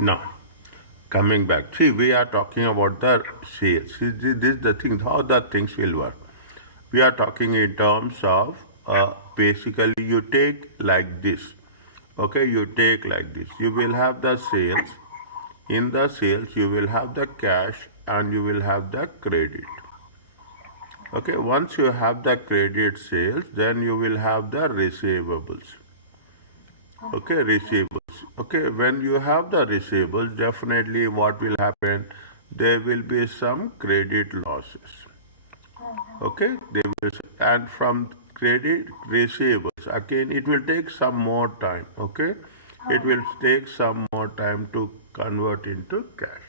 Now, coming back, see, we are talking about the sales. See, this is the thing, how the things will work. We are talking in terms of basically you take like this. Okay, you take like this. You will have the sales. In the sales, you will have the cash and you will have the credit. Okay, once you have the credit sales, then you will have the receivables. Okay, receivables. Okay, when you have the receivables, definitely what will happen? There will be some credit losses. Okay, they will, and from credit receivables, again, it will take some more time. Okay, it will take some more time to convert into cash.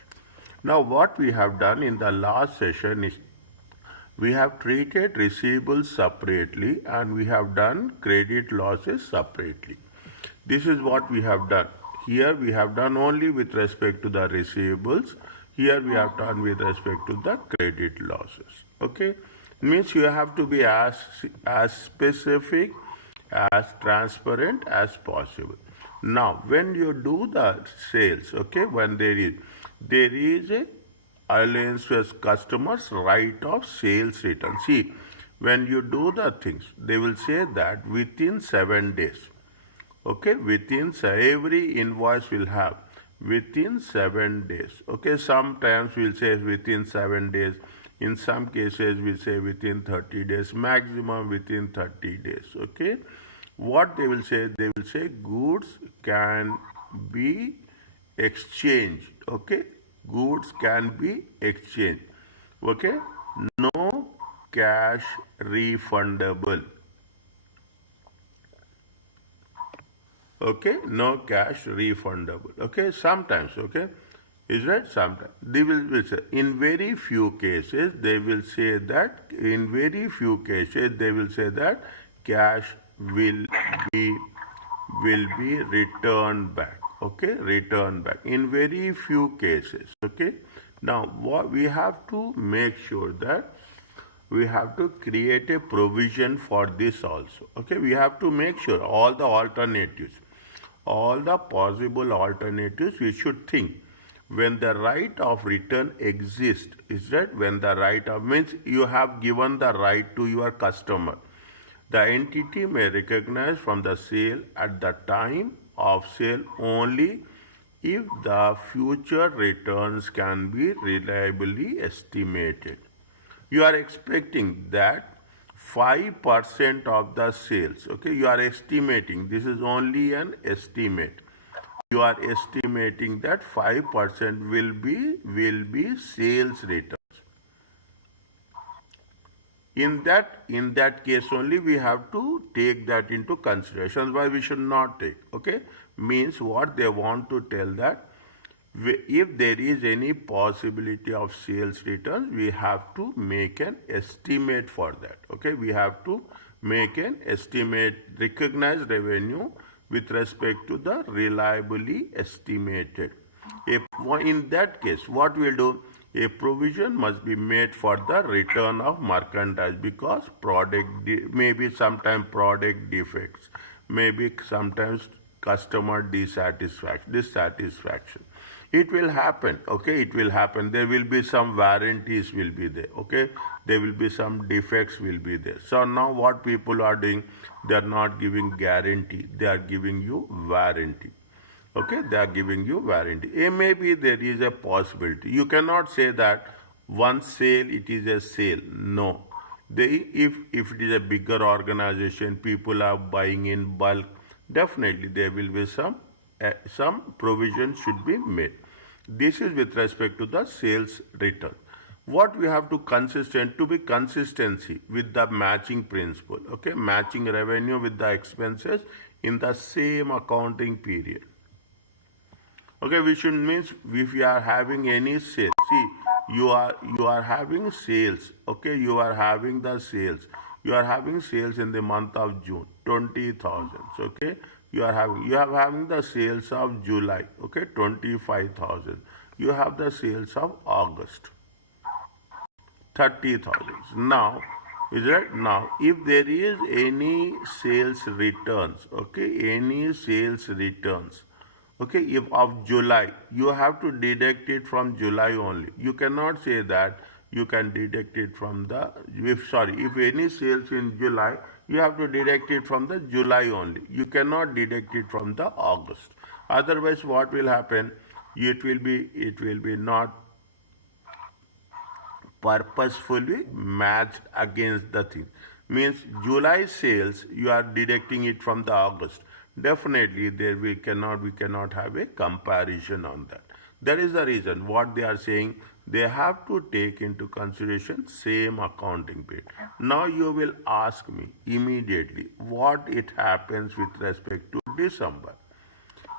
Now, what we have done in the last session is we have treated receivables separately and we have done credit losses separately. This is what we have done. Here we have done only with respect to the receivables. Here we have done with respect to the credit losses. Okay? Means you have to be as specific, as transparent as possible. Now, when you do the sales, okay, when there is a alliance with customers right of sales return. See, when you do the things, they will say that within 7 days. Okay, every invoice will have within 7 days. Okay, sometimes we'll say within 7 days. In some cases, we say within 30 days, maximum within 30 days. Okay, what they will say? They will say goods can be exchanged. Okay, goods can be exchanged. Okay, no cash refundable. Okay, no cash refundable. Okay, sometimes. Okay, is right, sometimes will say in very few cases they will say that cash will be returned back. Okay, returned back in very few cases. Okay, now what we have to make sure that we have to create a provision for this also. Okay, we have to make sure all the possible alternatives we should think. When the right of return exists, is that when the right of means you have given the right to your customer, the entity may recognize from the sale at the time of sale only if the future returns can be reliably estimated. You are expecting that 5% of the sales, okay, you are estimating, this is only an estimate. You are estimating that 5% will be sales returns. In that case only we have to take that into consideration. Why we should not take? Okay, means what they want to tell that if there is any possibility of sales returns, we have to make an estimate for that. Okay, we have to make an estimate, recognize revenue with respect to the reliably estimated. In that case, what we'll do, a provision must be made for the return of merchandise because maybe sometimes product defects, maybe sometimes customer dissatisfaction. It will happen. Okay, it will happen. There will be some warranties will be there. Okay, there will be some defects will be there. So now what people are doing, they are not giving guarantee, they are giving you warranty. Okay, they are giving you warranty. Maybe there is a possibility. You cannot say that one sale it is a sale. No, if it is a bigger organization, people are buying in bulk. Definitely there will be some provision should be made. This is with respect to the sales return. What we have to be consistency with the matching principle. Okay, matching revenue with the expenses in the same accounting period. Okay, we should means if you are having any sales, see, you are having sales. Okay, you are having the sales. You are having sales in the month of June, 20,000. Okay, you have having the sales of July. Okay, 25,000. You have the sales of August, 30,000. Now, is it now? If there is any sales returns, okay, any sales returns, Okay, if of July, you have to deduct it from July only. You cannot say that you can deduct it from the, if any sales in July, you have to deduct it from the July only. You cannot deduct it from the August. Otherwise what will happen, it will be not purposefully matched against the thing. Means July sales, you are deducting it from the August. Definitely there we cannot have a comparison on that. That is the reason what they are saying, they have to take into consideration same accounting period. Now you will ask me immediately what it happens with respect to December.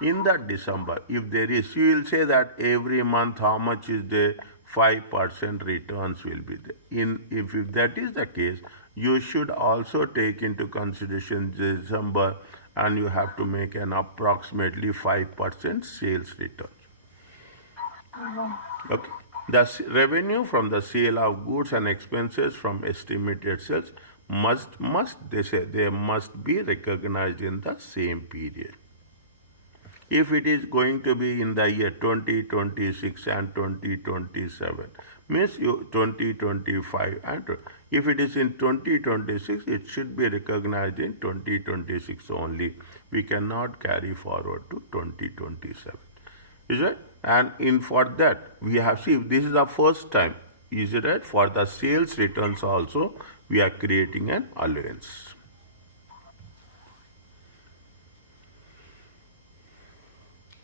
In that December, if there is, you will say that every month how much is the 5% returns will be there. If that is the case, you should also take into consideration December, and you have to make an approximately 5% sales return. Okay. The revenue from the sale of goods and expenses from estimated sales must they say they must be recognized in the same period. If it is going to be in the year 2026 and 2027, means you 2025 and if it is in 2026, it should be recognized in 2026 only. We cannot carry forward to 2027. Is it? And in for that, we have, see, this is the first time, is it right? For the sales returns also, we are creating an allowance.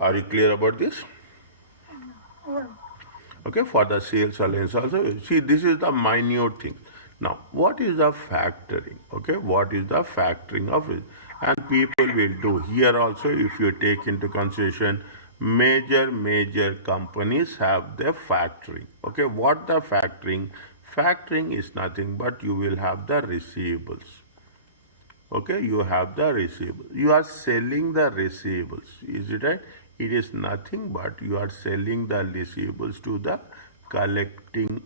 Are you clear about this? Okay, for the sales allowance also. See, this is the minute thing. Now, what is the factoring? Okay, what is the factoring of it? And people will do here also, if you take into consideration, major companies have their factoring. Okay, what the factoring? Factoring is nothing but you will have the receivables. Okay, you have the receivables. You are selling the receivables. Is it right? It is nothing but you are selling the receivables to the collecting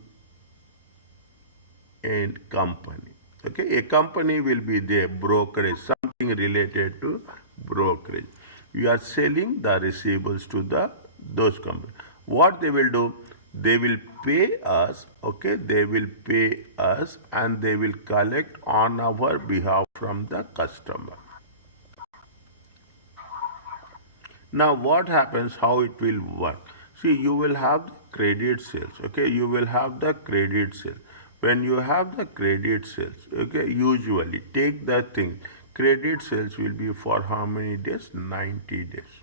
end company. Okay, a company will be there, brokerage, something related to brokerage. You are selling the receivables to the those companies. What they will do? They will pay us. Okay, they will pay us, and they will collect on our behalf from the customer. Now, what happens, how it will work? See, you will have the credit sales, okay? You will have the credit sales. When you have the credit sales, okay, usually take that thing. Credit sales will be for how many days? 90 days.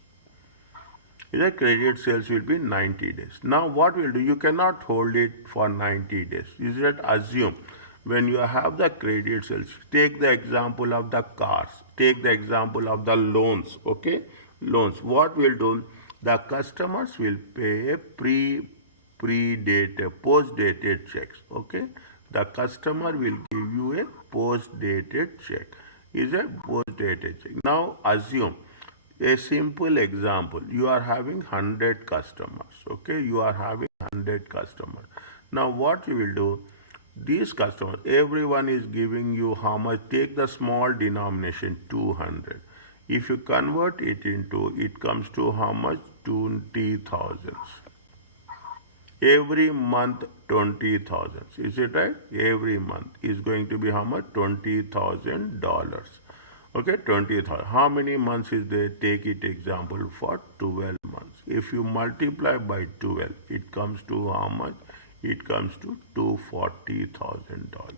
The credit sales will be 90 days. Now, what will do? You cannot hold it for 90 days. You should assume when you have the credit sales, take the example of the cars, take the example of the loans, okay? Loans. What will do? The customers will pay a post-dated checks, okay? The customer will give you a post-dated check. Is a post-dated check. Now, assume a simple example, you are having 100 customers, okay? You are having 100 customers. Now what you will do, these customers, everyone is giving you how much, take the small denomination 200. If you convert it into, it comes to how much? 20,000. Every month 20,000. Is it right? Every month is going to be how much? $20,000. Okay, 20,000. How many months is there? Take it example for 12 months. If you multiply by 12, it comes to how much? It comes to $240,000.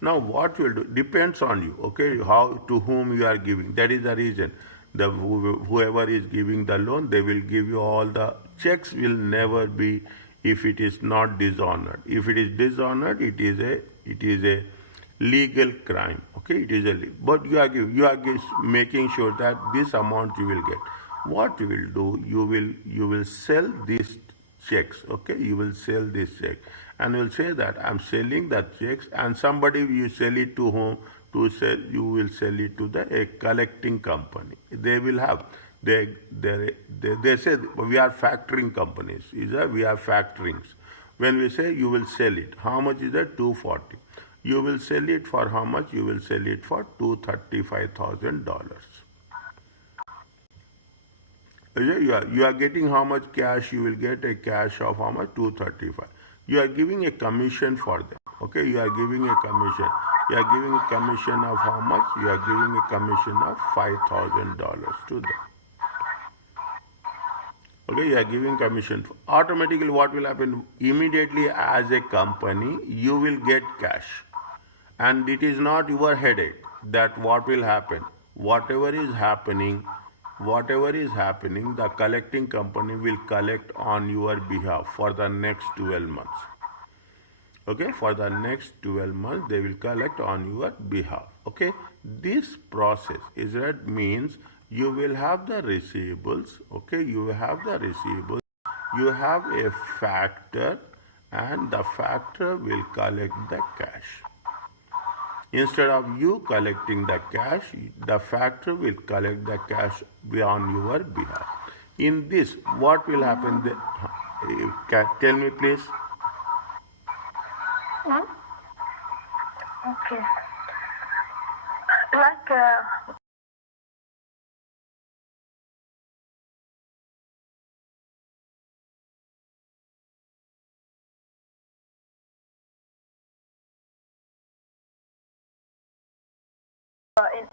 Now what you will do depends on you, okay, how, to whom you are giving. That is the reason. Whoever is giving the loan, they will give you all the checks will never be, if it is not dishonored. If it is dishonored, it is a legal crime. Okay, it is a but you are making sure that this amount you will get. What you will do, you will sell these checks. Okay, you will sell this check, and you will say that I'm selling the checks, and somebody you sell it to whom? To sell, you will sell it to the a collecting company. They will have they say we are factoring companies. Is that we are factorings. When we say you will sell it, how much is that? 240. You will sell it for how much? You will sell it for $235,000. You are getting how much cash? You will get a cash of how much? 235. You are giving a commission for them. Okay, you are giving a commission. You are giving a commission of how much? You are giving a commission of $5,000 to them. Okay, you are giving commission. Automatically, what will happen? Immediately, as a company, you will get cash, and it is not your headache that what will happen. Whatever is happening, the collecting company will collect on your behalf for the next 12 months. Okay, for the next 12 months they will collect on your behalf. Okay, this process is that means you will have the receivables. Okay, you have the receivables, you have a factor, and the factor will collect the cash. Instead of you collecting the cash, the factor will collect the cash on your behalf. In this, what will happen? Tell me, please. Hmm? Okay. Like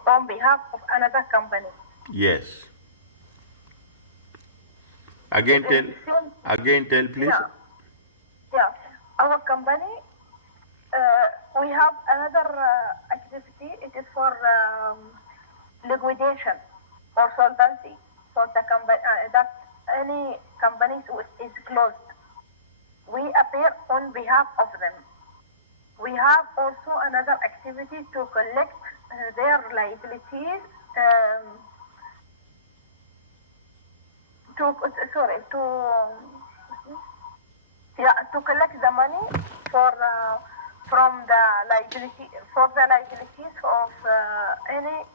on behalf of another company. Yes. Again tell. Again tell, please. Yeah. Yeah. Our company, we have another activity. It is for liquidation or solvency for the company. That any company is closed. We appear on behalf of them. We have also another activity to collect their liabilities. To collect the money for from the liability for the liabilities of any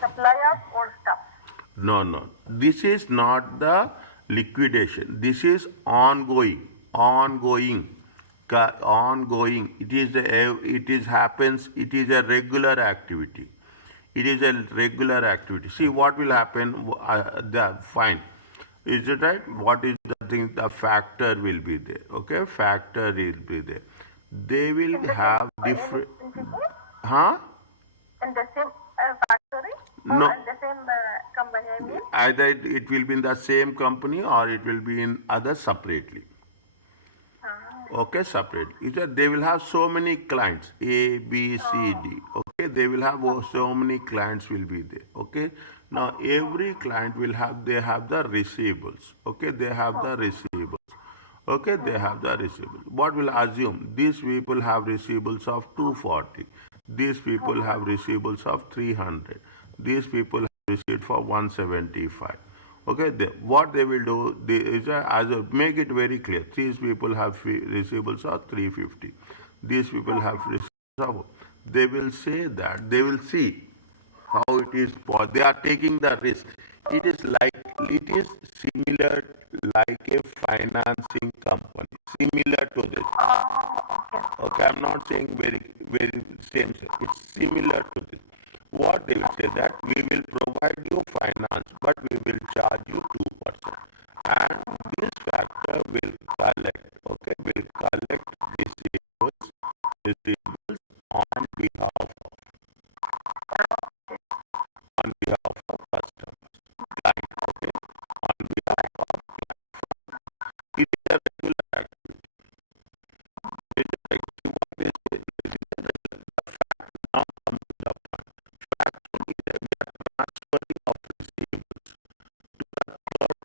suppliers or staff. No, no. This is not the liquidation. This is ongoing. Ongoing. Ongoing. It is happens. It is a regular activity. It is a regular activity. See what will happen. Fine. Is it right? What is the thing? The factor will be there. Okay, factor will be there. They will have different. Huh? In the same factory or No. in the same company, I mean? Either it will be in the same company or it will be in others separately. Okay, separately. They will have so many clients, A, B, C, D. Okay, they will have so many clients will be there. Okay, now every client will have, they have the receivables. Okay, they have the receivables. Okay, they have the receivables. What will assume? These people have receivables of 240. These people have receivables of 300. These people have received for 175. Okay, what they will do make it very clear. These people have receivables of 350. These people have receivables of. They will say that they will see how it is. They are taking the risk. It is similar like a financing company. Similar to this. Okay, I'm not saying very same. It's similar to this. What they will say that we will provide you finance, but we will charge you 2%, and this factor will collect. Okay, will collect receivables on behalf of customers, client. Okay, on behalf of it is a regular activity. It is like what they say. Now come to the point. Factoring is we are transferring of receivables to the third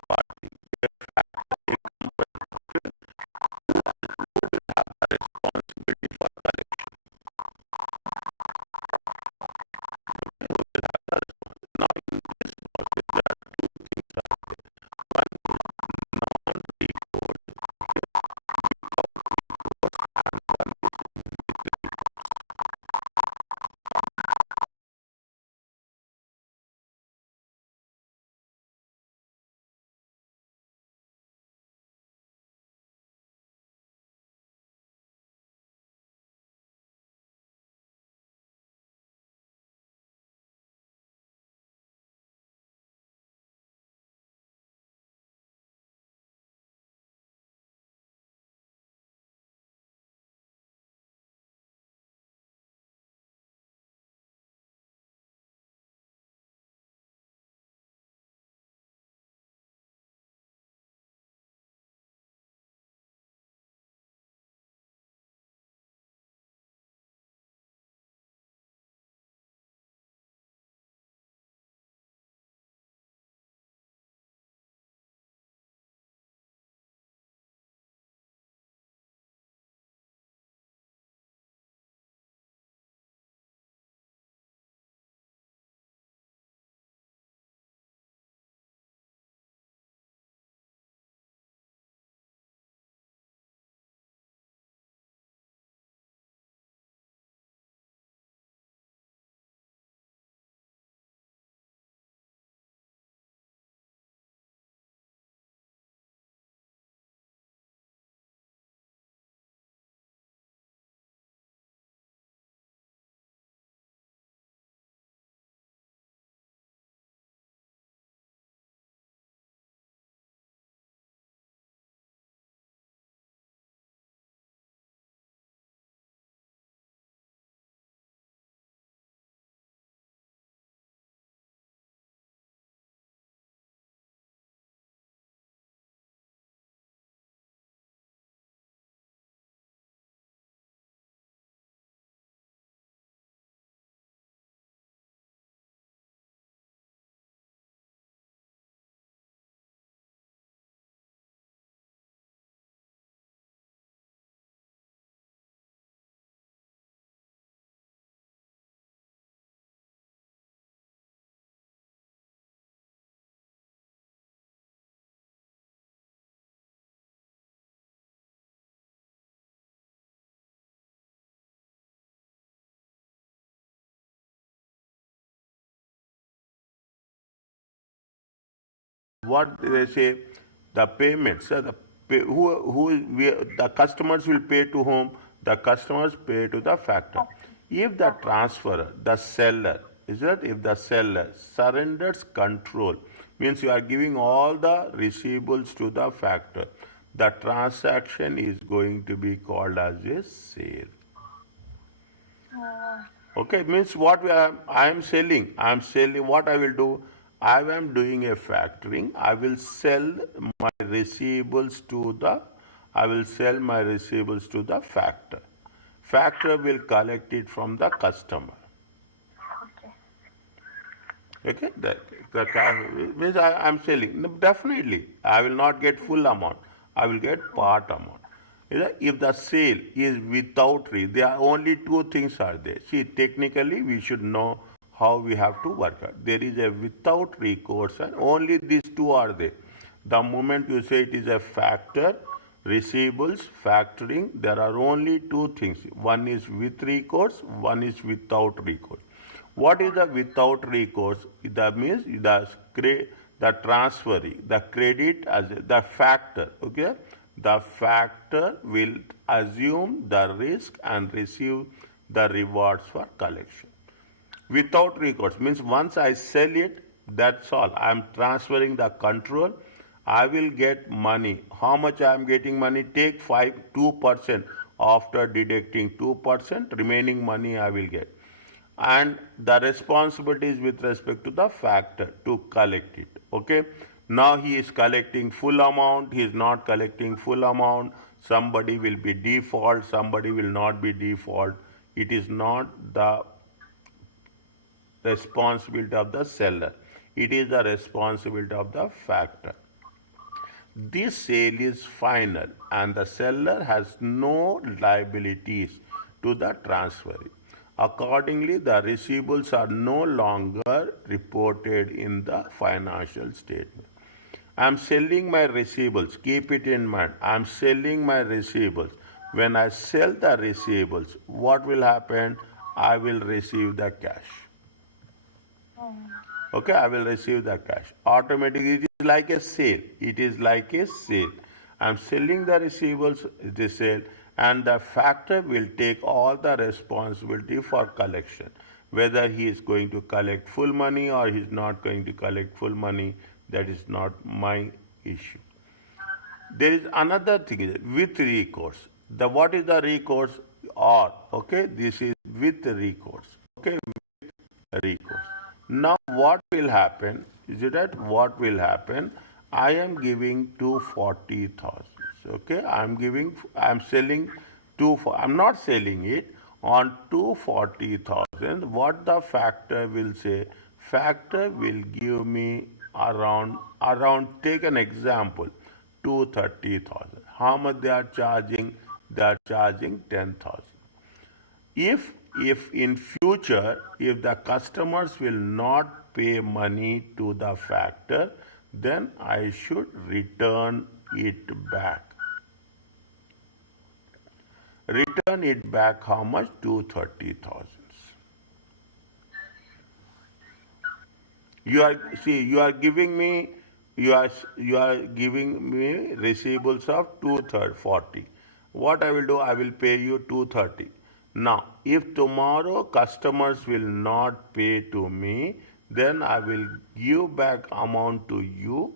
what they say, the payments, the customers will pay to whom? The customers pay to the factor. If the transferor, the seller, is that if the seller surrenders control, means you are giving all the receivables to the factor, the transaction is going to be called as a sale. Okay, means what I am selling. I am selling. What I will do? I am doing a factoring. I will sell my receivables to the. I will sell my receivables to the factor. Factor will collect it from the customer. Okay. Okay, means I am selling. No, definitely, I will not get full amount. I will get part amount. If the sale is without there are only two things are there. See, technically, we should know how we have to work out. There is a without recourse, and only these two are there. The moment you say it is a factor, receivables, factoring, there are only two things. One is with recourse, one is without recourse. What is the without recourse? That means the transferee, the credit as the factor. Okay, the factor will assume the risk and receive the rewards for collection. Without recourse means once I sell it, that's all. I am transferring the control. I will get money. How much I am getting money? Take 2% after deducting 2%, remaining money I will get. And the responsibility is with respect to the factor to collect it. Okay. Now he is collecting full amount. He is not collecting full amount. Somebody will be default. Somebody will not be default. It is not the responsibility of the seller. It is the responsibility of the factor. This sale is final and the seller has no liabilities to the transferee. Accordingly, the receivables are no longer reported in the financial statement. I am selling my receivables. Keep it in mind. I am selling my receivables. When I sell the receivables, what will happen? I will receive the cash. Okay, I will receive the cash. Automatically, it is like a sale. It is like a sale. I'm selling the receivables, it is sale, and the factor will take all the responsibility for collection. Whether he is going to collect full money or he is not going to collect full money, that is not my issue. There is another thing with recourse. The what is the recourse? Or okay, this is with recourse. Okay, recourse. Now what will happen? Is it that what will happen? I am giving 240,000. Okay, I'm selling I'm not selling it on 240,000. What the factor will say? Factor will give me around take an example 230,000. How much they are charging? They are charging 10,000. If in future if the customers will not pay money to the factor, then I should return it back. Return it back how much? 230,000. You are giving me you are giving me receivables of 240. What I will do? I will pay you 230. Now, if tomorrow customers will not pay to me, then I will give back amount to you,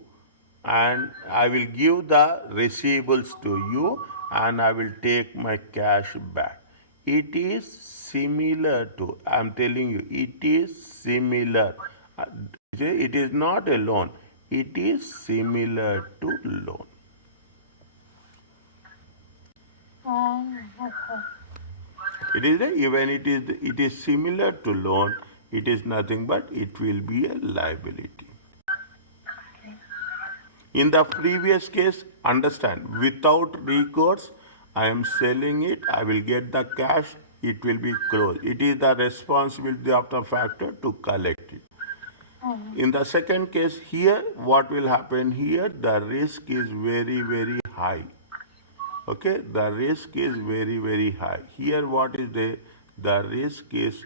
and I will give the receivables to you, and I will take my cash back. It is similar to, I am telling you, it is similar. Uh, It is not a loan, it is similar to loan. Even it is similar to loan, it is nothing but it will be a liability. In the previous case, understand, without recourse, I am selling it, I will get the cash, it will be closed. It is the responsibility of the factor to collect it. In the second case, here, what will happen here? The risk is very, very high. Okay, the risk is very, very high. Here, what is the risk is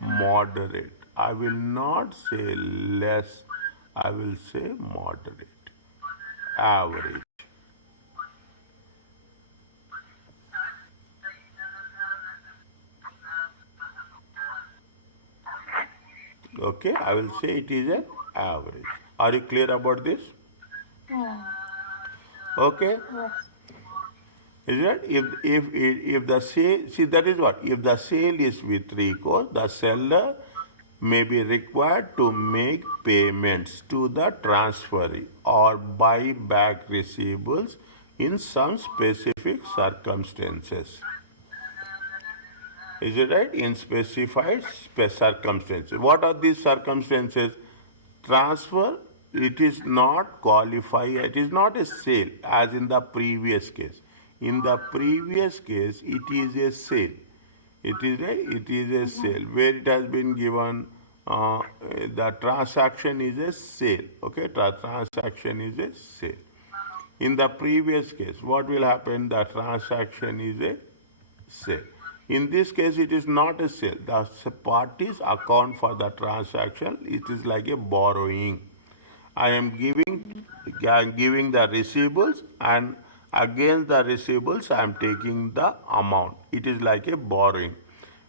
moderate. I will not say less, I will say moderate, average. Okay, I will say it is an average. Are you clear about this? Hmm. Okay. Yes. Is it? If the sale, see, that is what, if the sale is with recourse, the seller may be required to make payments to the transferee or buy back receivables in some specific circumstances. Is it right? In specified circumstances. What are these circumstances? Transfer, it is not qualify, it is not a sale as in the previous case. In the previous case, it is a sale. It is a sale where it has been given the transaction is a sale. Okay, transaction is a sale. In the previous case, what will happen? The transaction is a sale. In this case, it is not a sale. The parties account for the transaction. It is like a borrowing. I am giving the receivables, and against the receivables I am taking the amount. It is like a borrowing.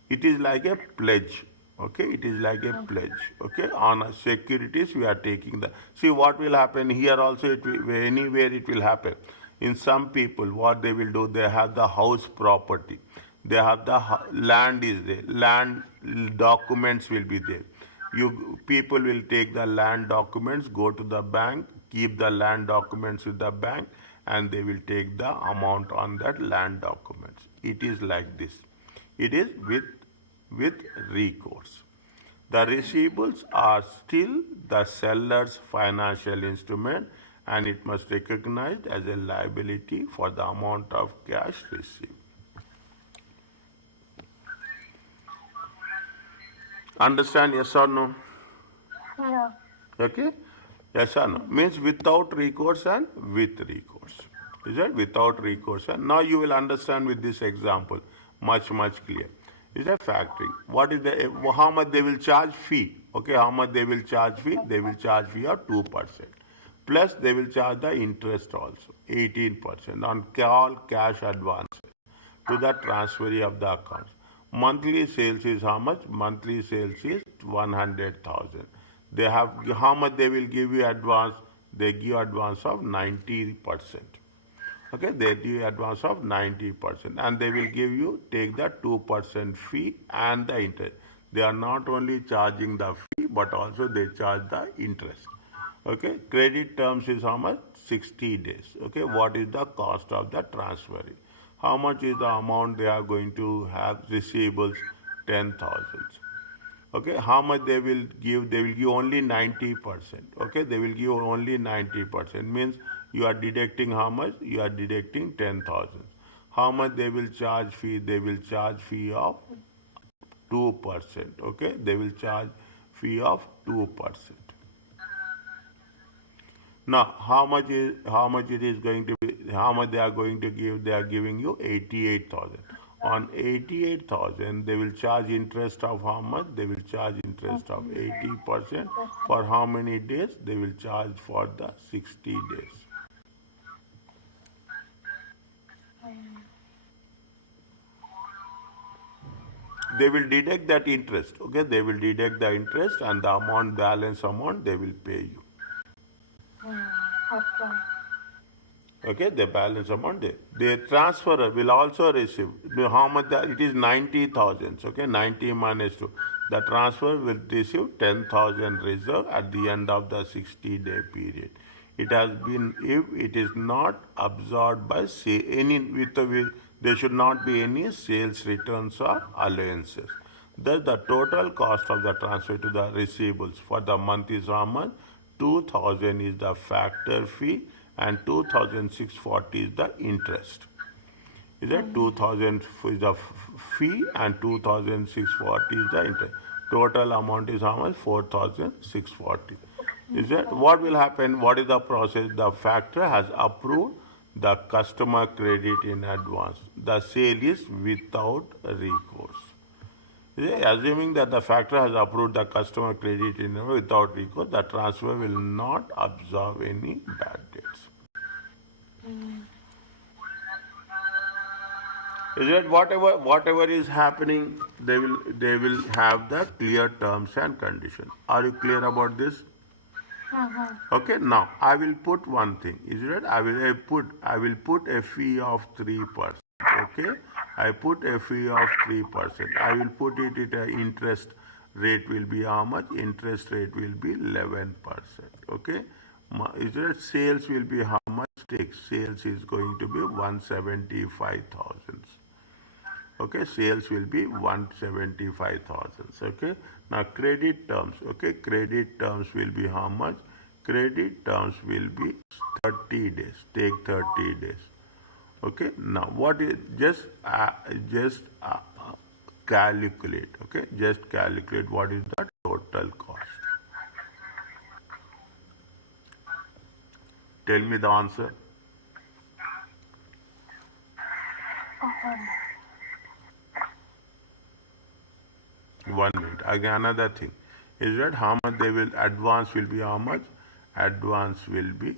It is like a pledge. Okay, it is like a pledge. Okay, on a securities we are taking the. See what will happen here also. It will, anywhere it will happen. In some people, what they will do, they have the house property. They have the land is there. Land documents will be there. You people will take the land documents, go to the bank, keep the land documents with the bank, and they will take the amount on that land documents. It is like this. It is with recourse. The receivables are still the seller's financial instrument, and it must be recognized as a liability for the amount of cash received. Understand? Yes or no? Yeah. Okay? Yes or no? Means without recourse and with recourse. Is that without recourse? And now you will understand with this example much clear. Is that factoring? What is the how much they will charge fee? Okay, how much they will charge fee? They will charge fee of 2%. Plus they will charge the interest also, 18% on all cash advances to the transferee of the accounts. Monthly sales is how much? Monthly sales is 100,000. They have how much they will give you advance? They give advance of 90%. Okay, they give you advance of 90%, and they will give you take the 2% fee and the interest. They are not only charging the fee but also they charge the interest. Okay, credit terms is how much? 60 days. Okay, what is the cost of the transfer? How much is the amount they are going to have receivables? 10,000. Okay, how much they will give? They will give only 90%. Okay, they will give only 90%. Means you are deducting how much? You are deducting 10,000. How much they will charge fee? They will charge fee of 2%. Okay, they will charge fee of 2%. Now, how much it is going to be? How much they are going to give? They are giving you 88,000. On 88,000, they will charge interest of how much? They will charge interest of 80%. For how many days? They will charge for the 60 days. They will deduct that interest. Okay, they will deduct the interest and the amount, balance amount, they will pay you. Okay. Okay, the balance amount there. The transferor will also receive how much it is 90,000. Okay, 90 minus 2. The transfer will receive 10,000 reserve at the end of the 60-day period. It has been, if it is not absorbed by say any there should not be any sales returns or allowances. Thus, the total cost of the transfer to the receivables for the month is how much? 2,000 is the factor fee and 2,640 is the interest. Is that 2,000 is the fee and 2,640 is the interest. Total amount is how much? 4,640. Is that what will happen? What is the process? The factor has approved the customer credit in advance. The sale is without recourse. Assuming that the factor has approved the customer credit without recourse, the transfer will not absorb any bad debts. Is it whatever is happening, they will have the clear terms and conditions. Are you clear about this? Okay, now I will put one thing. Is it? I will put a fee of 3%. Okay, I put a fee of 3%. I will put it at a interest rate will be how much? Interest rate will be 11%. Okay, is it? Sales will be how much? Take sales is going to be 175,000. Okay, sales will be 175,000. Okay, now credit terms. Okay, credit terms will be how much? Credit terms will be 30 days. Take 30 days. Okay, now what is just calculate. Okay, just calculate what is the total cost. Tell me the answer. One minute. Again, another thing is that how much they will advance will be how much? Advance will be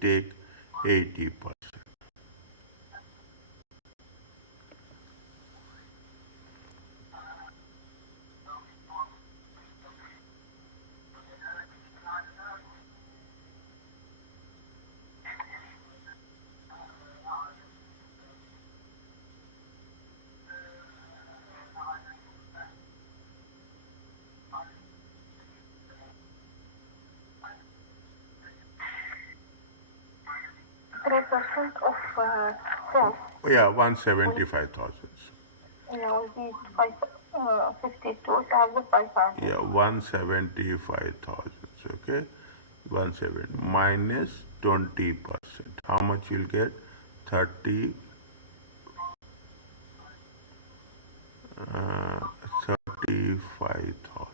take 80%. %3% of sales. Yeah, 175,000. Will be 52,500. Yeah, 175,000. Okay, 170 minus 20%. How much you'll get? 30. 35,000.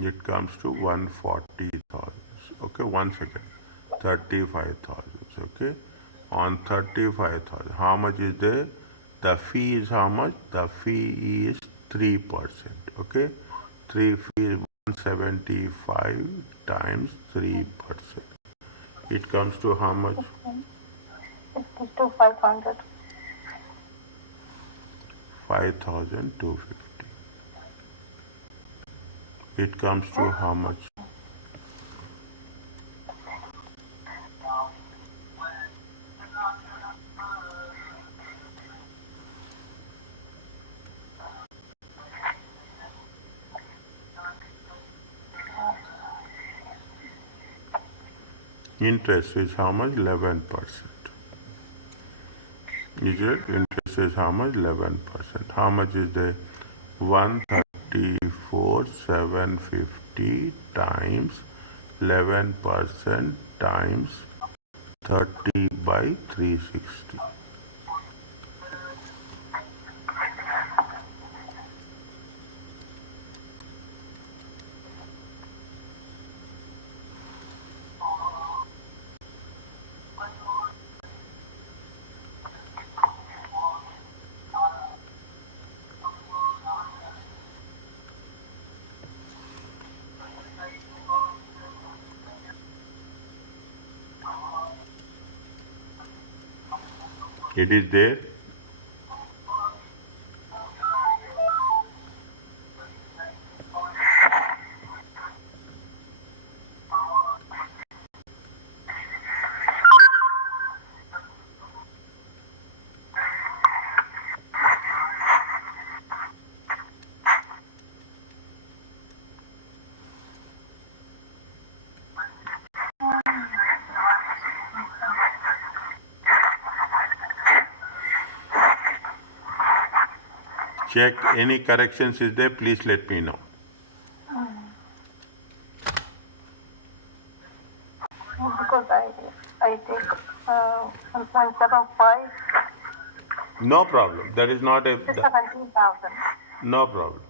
It comes to 140,000. Okay, one second. 35,000. Okay, on 35,000, how much is there? The fee is how much? The fee is 3%. Okay, 3 fee is 175 times 3%. It comes to how much? 52,500. 5,250. It comes to how much? Interest is how much? 11%. Is it? Interest is how much? 11%. How much is the 134,750 times 11% times 30 by 360. It is there. Check any corrections is there, please let me know. Because I take 1.75 No problem. That is not a, 17,000. no problem.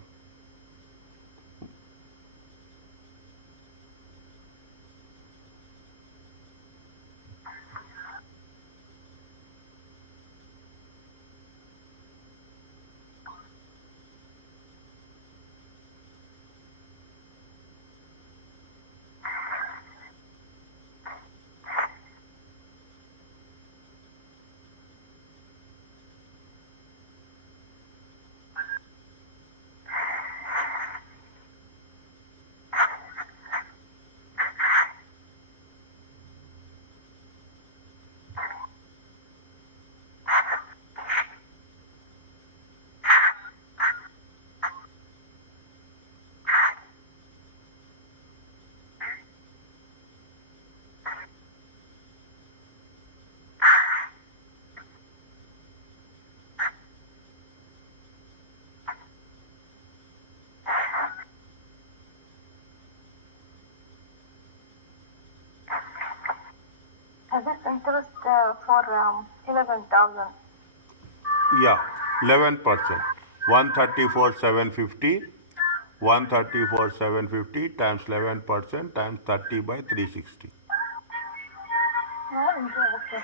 This interest for 11,000. Yeah, 11%. 134,750. 134,750 times 11% times 30 by 360. Okay.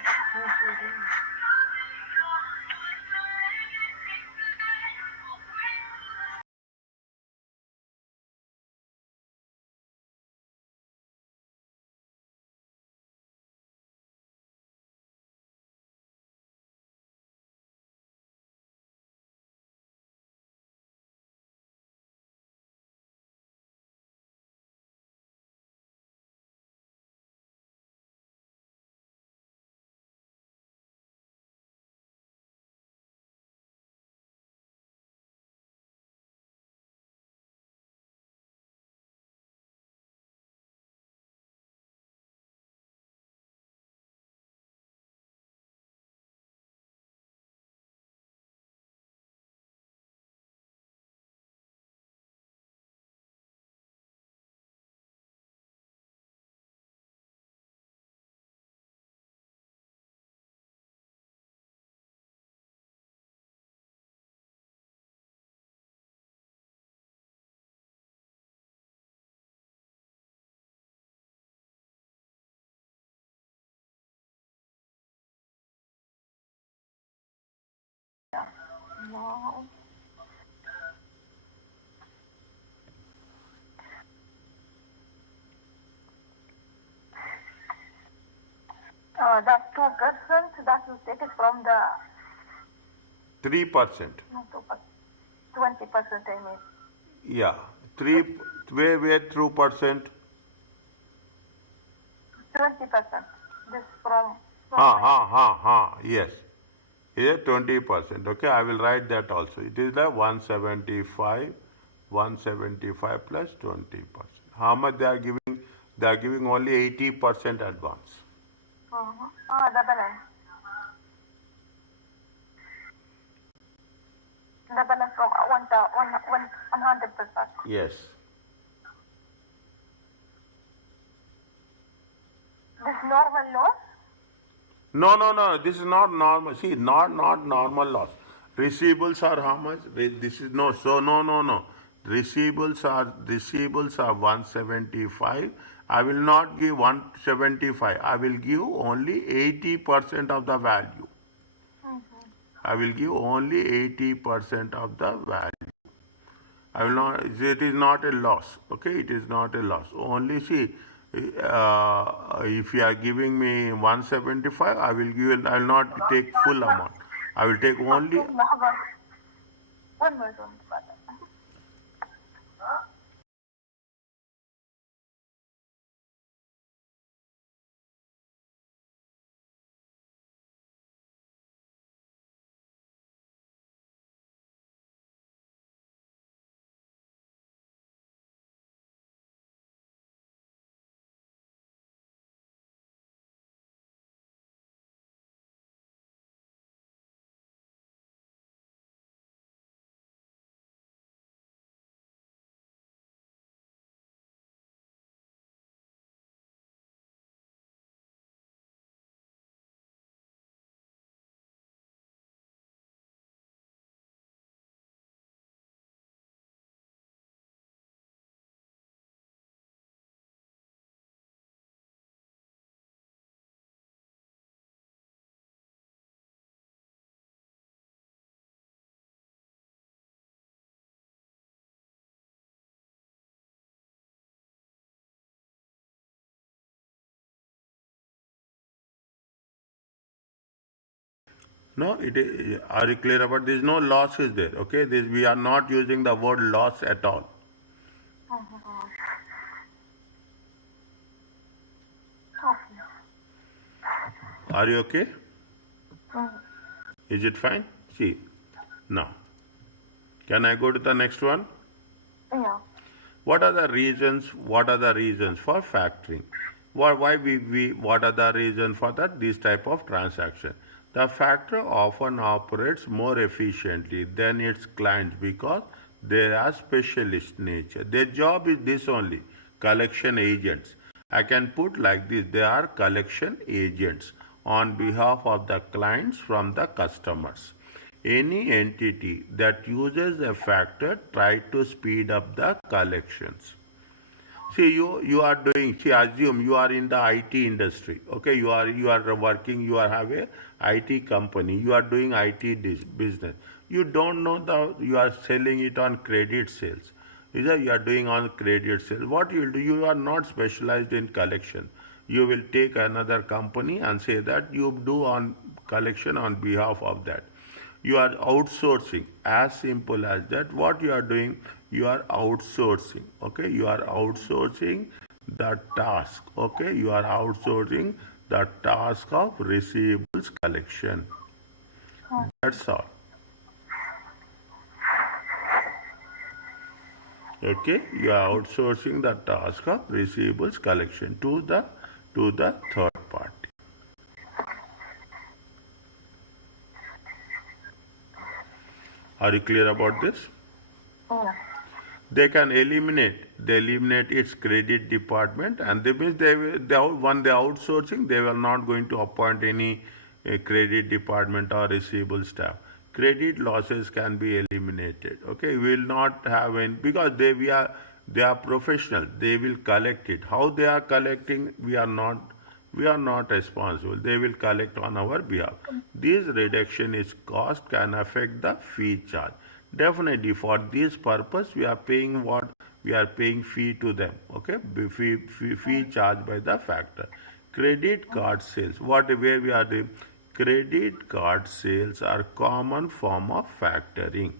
No. That 2% that will take it from the 3%. no, 2%, 20%. I mean, Yeah. 3, where 2%? 20%. This from Ha, my ha, ha, ha. Yes. Here 20%. Okay, I will write that also. It is the 175 plus 20%. How much they are giving? They are giving only 80% advance. the balance. The balance from 100%. Yes. This normal loss. No, no, no. This is not normal. See, not normal loss. Receivables are how much? This is no. So no, no, no. Receivables are 175. I will not give 175. I will give only 80% of the value. I will give only 80% of the value. I will not. It is not a loss. Okay, it is not a loss. Only see, if you are giving me 175, I will give. I will not take full amount. I will take only. لحظة. وين ما يكون No, it is, are you clear about there is no loss is there? Okay, this we are not using the word loss at all. Are you okay? Is it fine? See, now, can I go to the next one? Yeah. What are the reasons? What are the reasons for factoring? Why what are the reasons for that? This type of transaction. The factor often operates more efficiently than its clients because they are specialist nature. Their job is this only, collection agents. I can put like this: they are collection agents on behalf of the clients from the customers. Any entity that uses a factor try to speed up the collections. See, you are doing. See, assume you are in the IT industry. Okay, you are working. You are have a IT company. You are doing IT business. You don't know the you are selling it on credit sales. Either you are doing on credit sales. What you will do? You are not specialized in collection. You will take another company and say that you do on collection on behalf of that. You are outsourcing, as simple as that. What you are doing, you are outsourcing. Okay, you are outsourcing the task. Okay, you are outsourcing the task of receivables collection. That's all. Okay, you are outsourcing the task of receivables collection to the third party. Are you clear about this? Yeah. They eliminate its credit department, and they means when they outsourcing, they were not going to appoint any credit department or receivable staff. Credit losses can be eliminated. Okay, we will not have any because they are professional. They will collect it. How they are collecting, we are not responsible. They will collect on our behalf. This reduction is cost can affect the fee charge. Definitely for this purpose we are paying what we are paying fee to them. Okay, fee charged by the factor. Credit card sales. What where we are doing? Credit card sales are common form of factoring.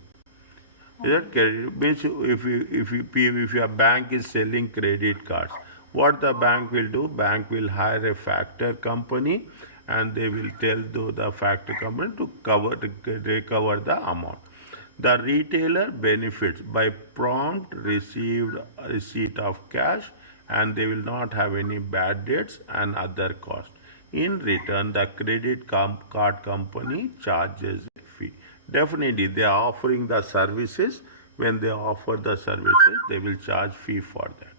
Is that credit means if your bank is selling credit cards, what the bank will do? Bank will hire a factor company, and they will tell the factor company to recover the amount. The retailer benefits by prompt receipt of cash, and they will not have any bad debts and other costs. In return, the card company charges a fee. Definitely, they are offering the services. When they offer the services, they will charge fee for that.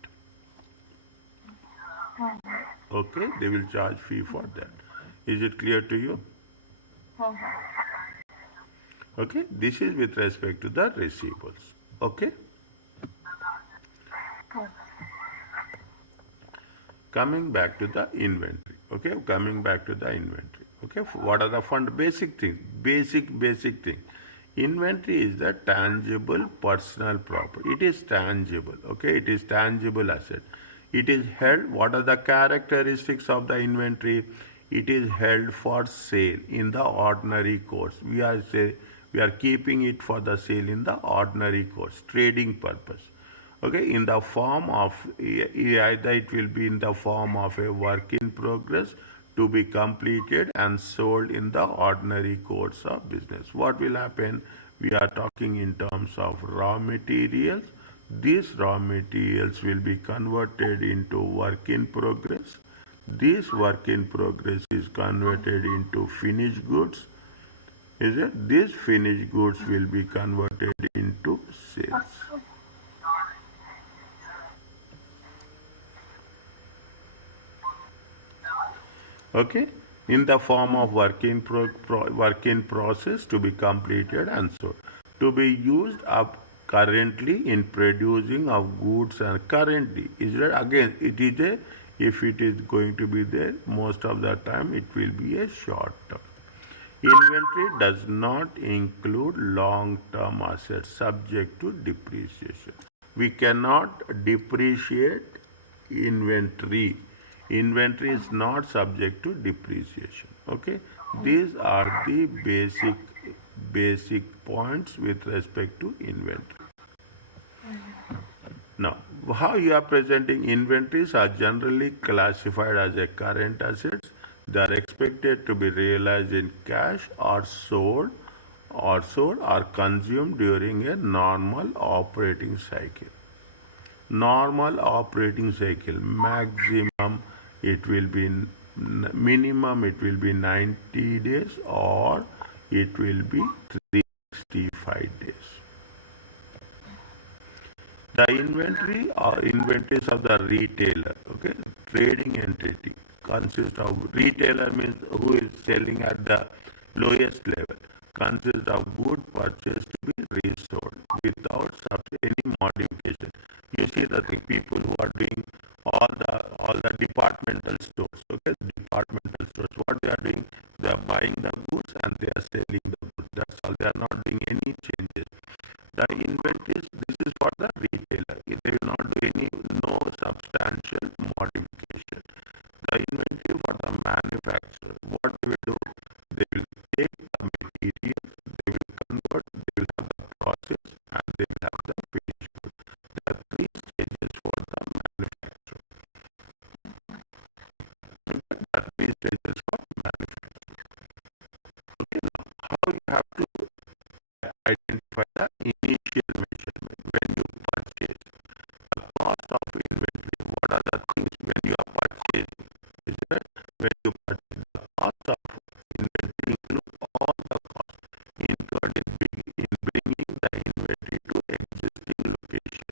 Okay, they will charge fee for that. Is it clear to you? Okay, this is with respect to the receivables. Okay, coming back to the inventory. Okay, coming back to the inventory. Okay, what are the basic things? Basic thing. Inventory is the tangible personal property. It is tangible. Okay, it is tangible asset. It is held. What are the characteristics of the inventory? It is held for sale in the ordinary course. We are keeping it for the sale in the ordinary course, trading purpose. Okay, in the form of either it will be in the form of a work in progress to be completed and sold in the ordinary course of business. What will happen? We are talking in terms of raw materials. These raw materials will be converted into work in progress. This work in progress is converted into finished goods. Is it? These finished goods will be converted into sales. Okay, in the form of work in process to be completed and so to be used up currently in producing of goods. And currently is that again it is a, if it is going to be there, most of the time it will be a short term. Inventory does not include long term assets subject to depreciation. We cannot depreciate inventory. Inventory is not subject to depreciation. Okay, These are the basic points with respect to inventory. Now, how you are presenting inventories are generally classified as a current assets. They are expected to be realized in cash or consumed during a normal operating cycle. Normal operating cycle, maximum it will be minimum it will be 90 days or it will be 365 days. The inventory or inventories of the retailer, okay, trading entity consists of retailer means who is selling at the lowest level, consists of good purchased to be resold without any modification. You see the thing, people who are doing all the departmental stores, okay, departmental stores, what they are doing, they are buying the goods and they are selling the goods. That's all. They are not doing any changes. The inventories, this is for the retailer. They will not do any no substantial modification. The inventory for the manufacturer, what they will do, they will take the material, they will convert, they will have the process, and they will have the finished good. There are three stages for the manufacturer. There are three stages for manufacturer. Okay, now how you have to identify the initial measurement when you purchase the cost of inventory. What are the things when you are purchasing? Is that when you purchase the cost of inventory include all the costs incurred in bringing the inventory to existing location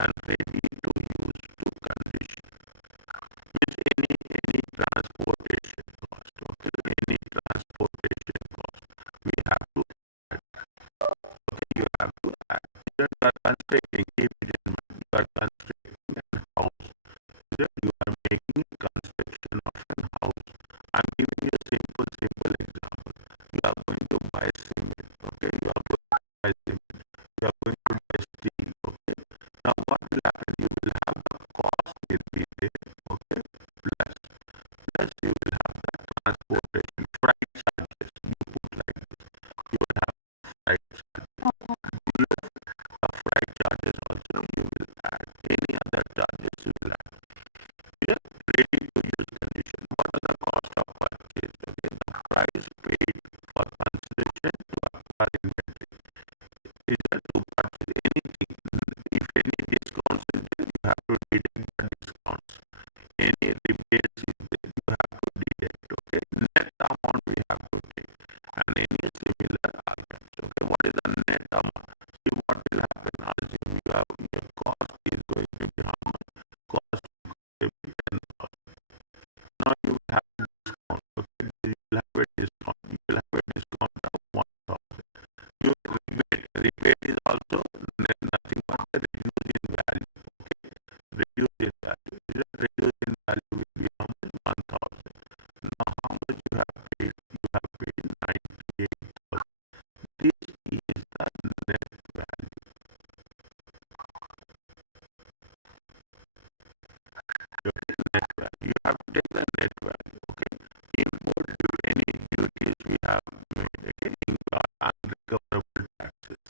and ready to use to condition. Means any transportation cost, okay, any transportation cost we have to you have to add. That you are constructing, keep it in mind, you are constructing a house. That you are making a construction of a house. I'm giving you a simple example. You are going to buy cement, okay? You are going to buy cement. You are going to buy steel, okay? Now what will happen? You will have the cost will be there, okay? Plus you will have the transportation, freight charges. You put like this. You will have freight charges. The freight charges also you will add. Any other charges you will add. Here, ready to use condition. What are the cost of purchase? Okay, the price paid for consideration to acquire inventory. Is that to purchase anything? If any discounts is there, you have to deduct the discounts. Any rebates is there, you have to deduct. Okay, net amount we have to take, and any similar items. Okay, what is the net amount? See what will happen. Assume you have your cost is going to be how much? Cost is going to be 10,000. Now you will have a discount. Okay, you will have a discount. You will have a discount of 1,000. Your rebate is also nothing but the reduce in value. Okay, reduce in value. Is it reduce in value will be how much? 1,000. Now how much you have paid? You have paid 98,000. This is the net value. Okay, net value. You have to take the net value. Okay, import due any duties we have made. Okay, unrecoverable taxes.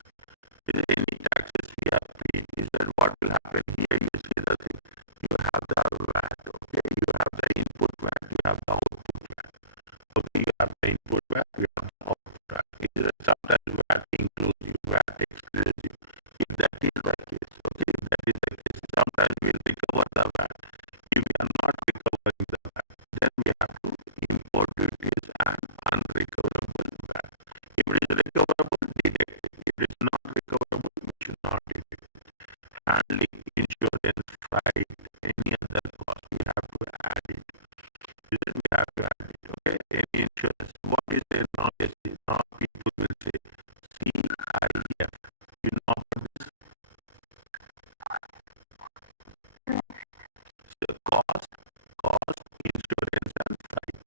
Is there any taxes we have paid? Is that what will happen here? You see the thing. You have the VAT. Okay, you have the input VAT. You have the output VAT. Okay, you have the input VAT. You have the output VAT. Is that sometimes VAT inclusive, VAT exclusive? If that is the case, okay, if that is the case, sometimes we will recover the VAT. If we are not recovering the VAT, then we have to import duties and unrecoverable VAT. If it is recoverable, deduct it. If it is not recoverable, we should not deduct it. Handling, insurance, freight, any other cost, we have to add it. Then we have to add it. Okay, any insurance. What is there now? Now people will say CIF. You know about this? So cost, insurance, and freight.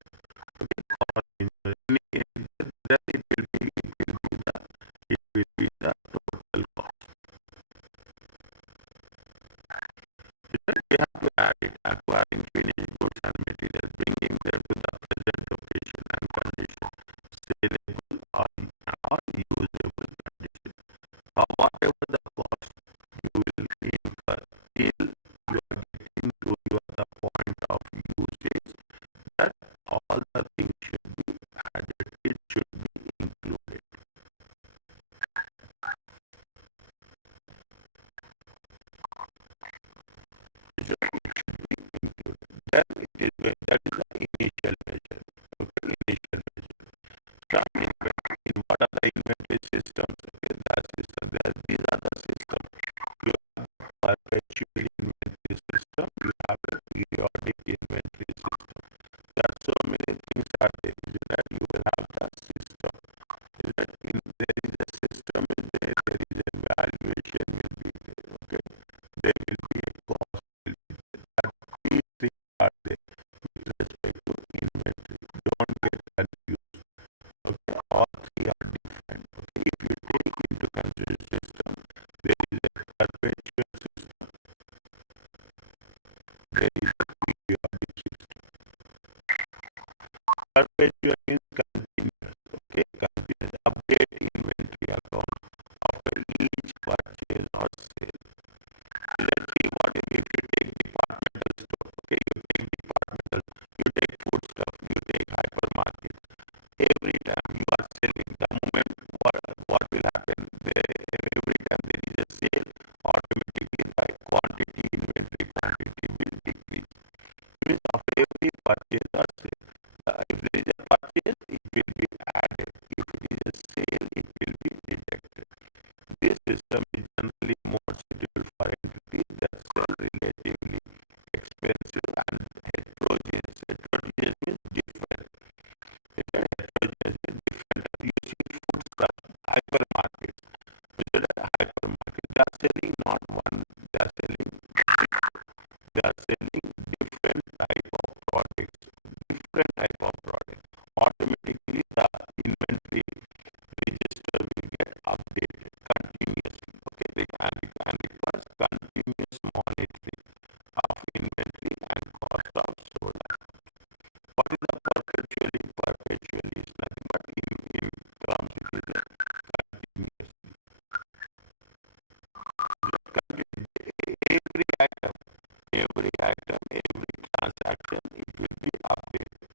Okay, cost, insurance. Then it will be the total cost. Then we have to add it, acquiring finished goods and materials, bringing them to the present location and condition. That is the initial measure. Okay, initial measure. Start inventory. In what are the inventory systems? Okay, the system. These are the systems. You have perpetual inventory system. You have a periodic inventory system. There are so many things are there. Is that you will have the system. Is that there is a system in there. There is a valuation will be there. Okay, there will be a cost will be there. That these things are there with respect to inventory. Don't get confused. Okay, all three are different. Okay, if you take into consideration system, there is a perpetual system, there is a periodic system. Perpetual means continuous. Okay, continuous update inventory account after each purchase or sale. Let's see what if you take departmental store. Okay, you take departmental, you take food stuff, you take hypermarket. Every time you are selling, the moment what will happen there, every time there is a sale, automatically the quantity inventory quantity will decrease. Means after every purchase or sale, if there is a purchase, it will be added. If it is a sale, it will be deducted. This system is generally more suitable for entities that sell relatively expensive and heterogeneous. Heterogeneous means different. Heterogeneous means different. You see food stuff, hypermarkets. Visit a hypermarket. They are selling not one, they are selling different type of products. Different type of products. Automatically the inventory register will get updated continuously. Okay, and it was continuous monitoring of inventory and cost of sold. What is the perpetually? Perpetually is nothing but in terms it is a continuous. Every item, every transaction, it will be updated.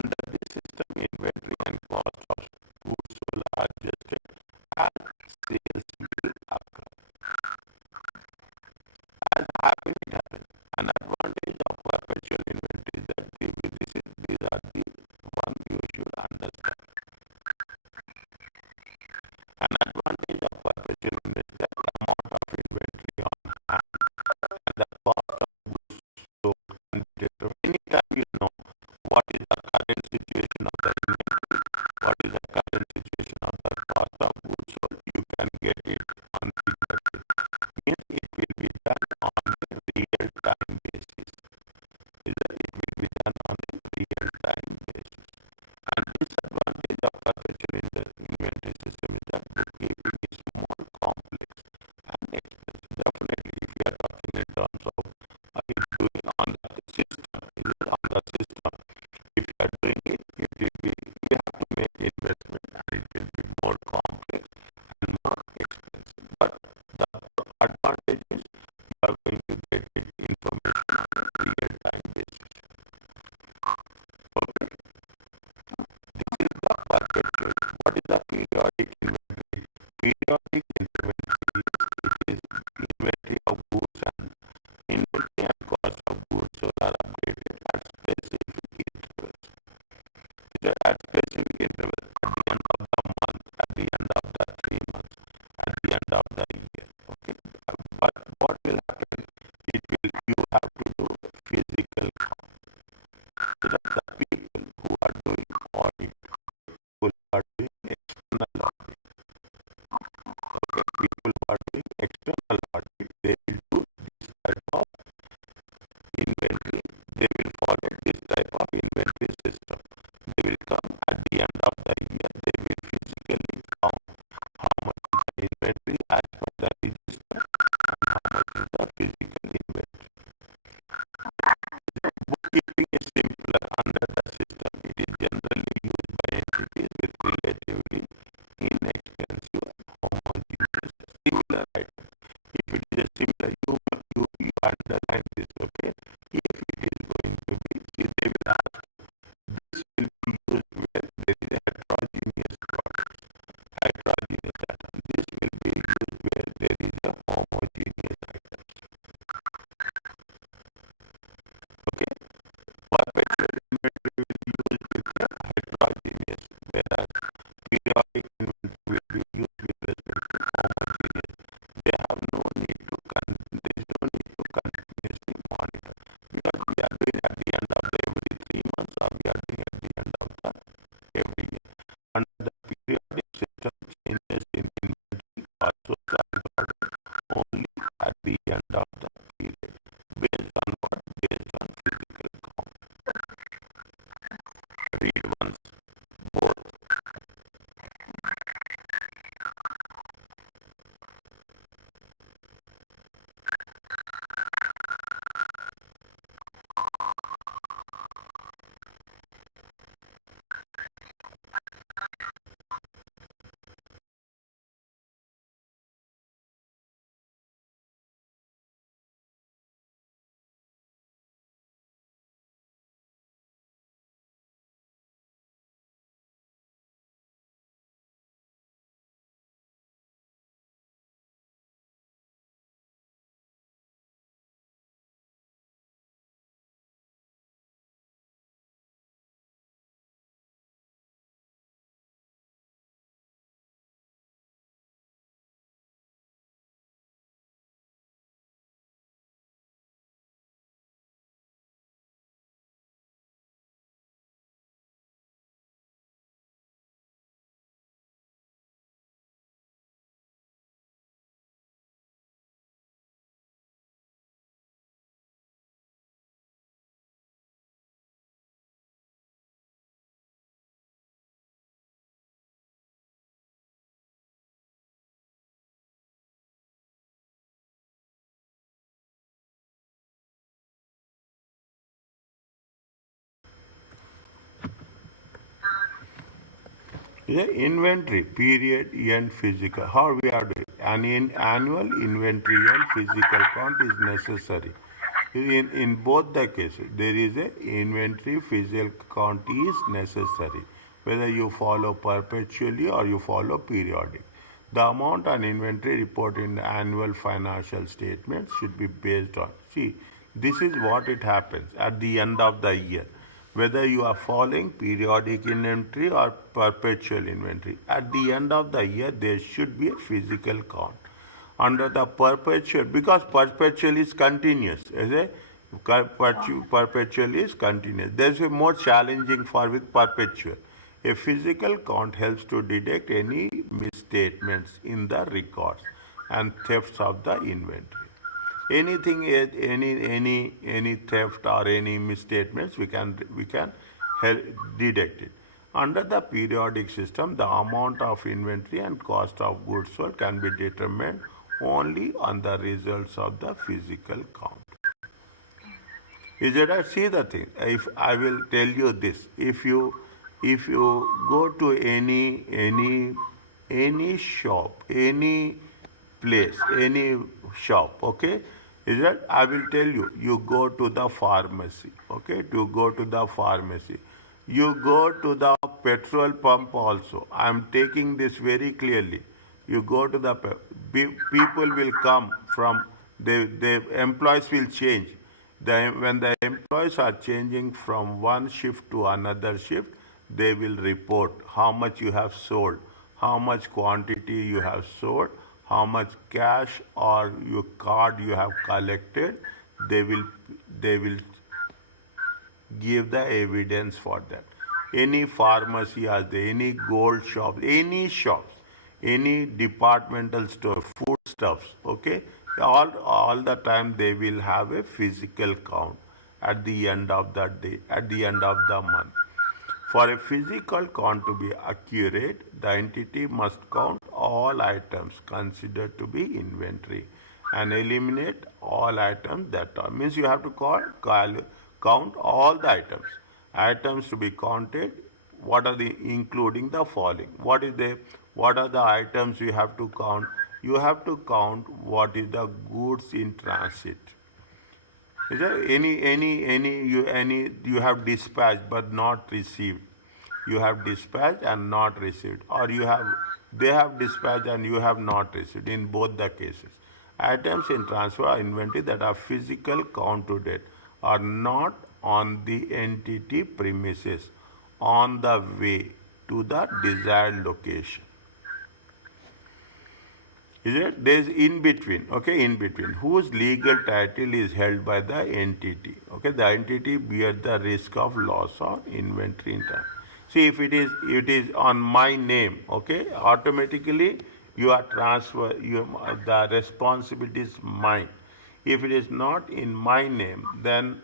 Under this system, inventory and cost of goods sold are adjusted and sales will occur. As happen, it happens. An advantage of perpetual inventory is that these are the one you should understand. An advantage of perpetual inventory is that the amount of inventory on hand and the cost of goods sold can be determined. Anytime you know what is the current situation of the inventory, what is the current situation of the cost of goods sold, you can get it on the basis. Means it will be done on a real-time basis. It will be done on a real-time basis. And disadvantage of perpetual inventory system is that bookkeeping is more complex and expensive. Definitely, if you are talking in terms of doing on the system, if you are doing it, it will be you have to make investment and it will be more complex and more expensive. But the advantage is you are going to get it information on a real-time basis. Okay. This is the perpetual. What is the periodic inventory? Periodic inventory is inventory of goods and inventory and cost of goods sold are updated at specific intervals. At specific intervals at the end of the month, at the end of the 3 months, at the end of the year. Okay. But what will happen? You have to do physical count. So that the people who are doing audit, who are doing external audit, okay, people who are doing external audit, they will do this type of inventory. They will follow this type of inventory system. They will come at the end of the year, they will physically count how much is the inventory as per the register and how much is the physical inventory. period. Based on what? Based on physical count. Read once. Both. Yeah, inventory, period, and physical. How we are doing? Annual inventory and physical count is necessary. In both the cases, there is a inventory physical count is necessary, whether you follow perpetually or you follow periodic. The amount on inventory report in the annual financial statements should be based on. See, this is what it happens at the end of the year, whether you are following periodic inventory or perpetual inventory. At the end of the year, there should be a physical count. Under the perpetual, because perpetual is continuous, is it? Perpetual is continuous. There's a more challenging for with perpetual. A physical count helps to detect any misstatements in the records and thefts of the inventory. Anything, any theft or any misstatements, we can help detect it. Under the periodic system, the amount of inventory and cost of goods sold can be determined only on the results of the physical count. Is it? I see the thing. If I will tell you this, if you go to any shop, any place, any shop, okay, is that I will tell you, you go to the pharmacy, okay, to go to the pharmacy. You go to the petrol pump also. I am taking this very clearly. You go to the people will come from the employees will change. When the employees are changing from one shift to another shift, they will report how much you have sold, how much quantity you have sold, how much cash or your card you have collected. They will give the evidence for that. Any pharmacy has there, any gold shop, any shops, any departmental store, foodstuffs, okay? All the time they will have a physical count at the end of the day, at the end of the month. For a physical count to be accurate, the entity must count all items considered to be inventory and eliminate all items that are. Means you have to count all the items. Items to be counted, what are the including the following? What are the items you have to count? You have to count what is the goods in transit. Is there any you have dispatched but not received? You have dispatched and not received, or they have dispatched and you have not received. In both the cases, items in transfer or inventory that are physical counted are not on the entity premises on the way to the desired location. Is it? There's in between, okay, in between, whose legal title is held by the entity. Okay, the entity bears the risk of loss on inventory in time. See, if it is on my name, okay, automatically you are transfer the responsibility is mine. If it is not in my name, then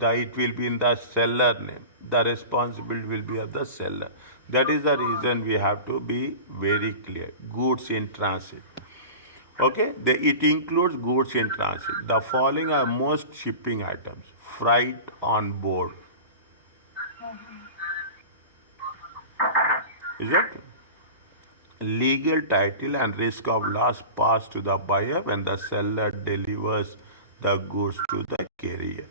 it will be in the seller name. The responsibility will be of the seller. That is the reason we have to be very clear. Goods in transit. Okay, it includes goods in transit. The following are most shipping items: freight on board. Is it? Legal title and risk of loss pass to the buyer when the seller delivers the goods to the carrier.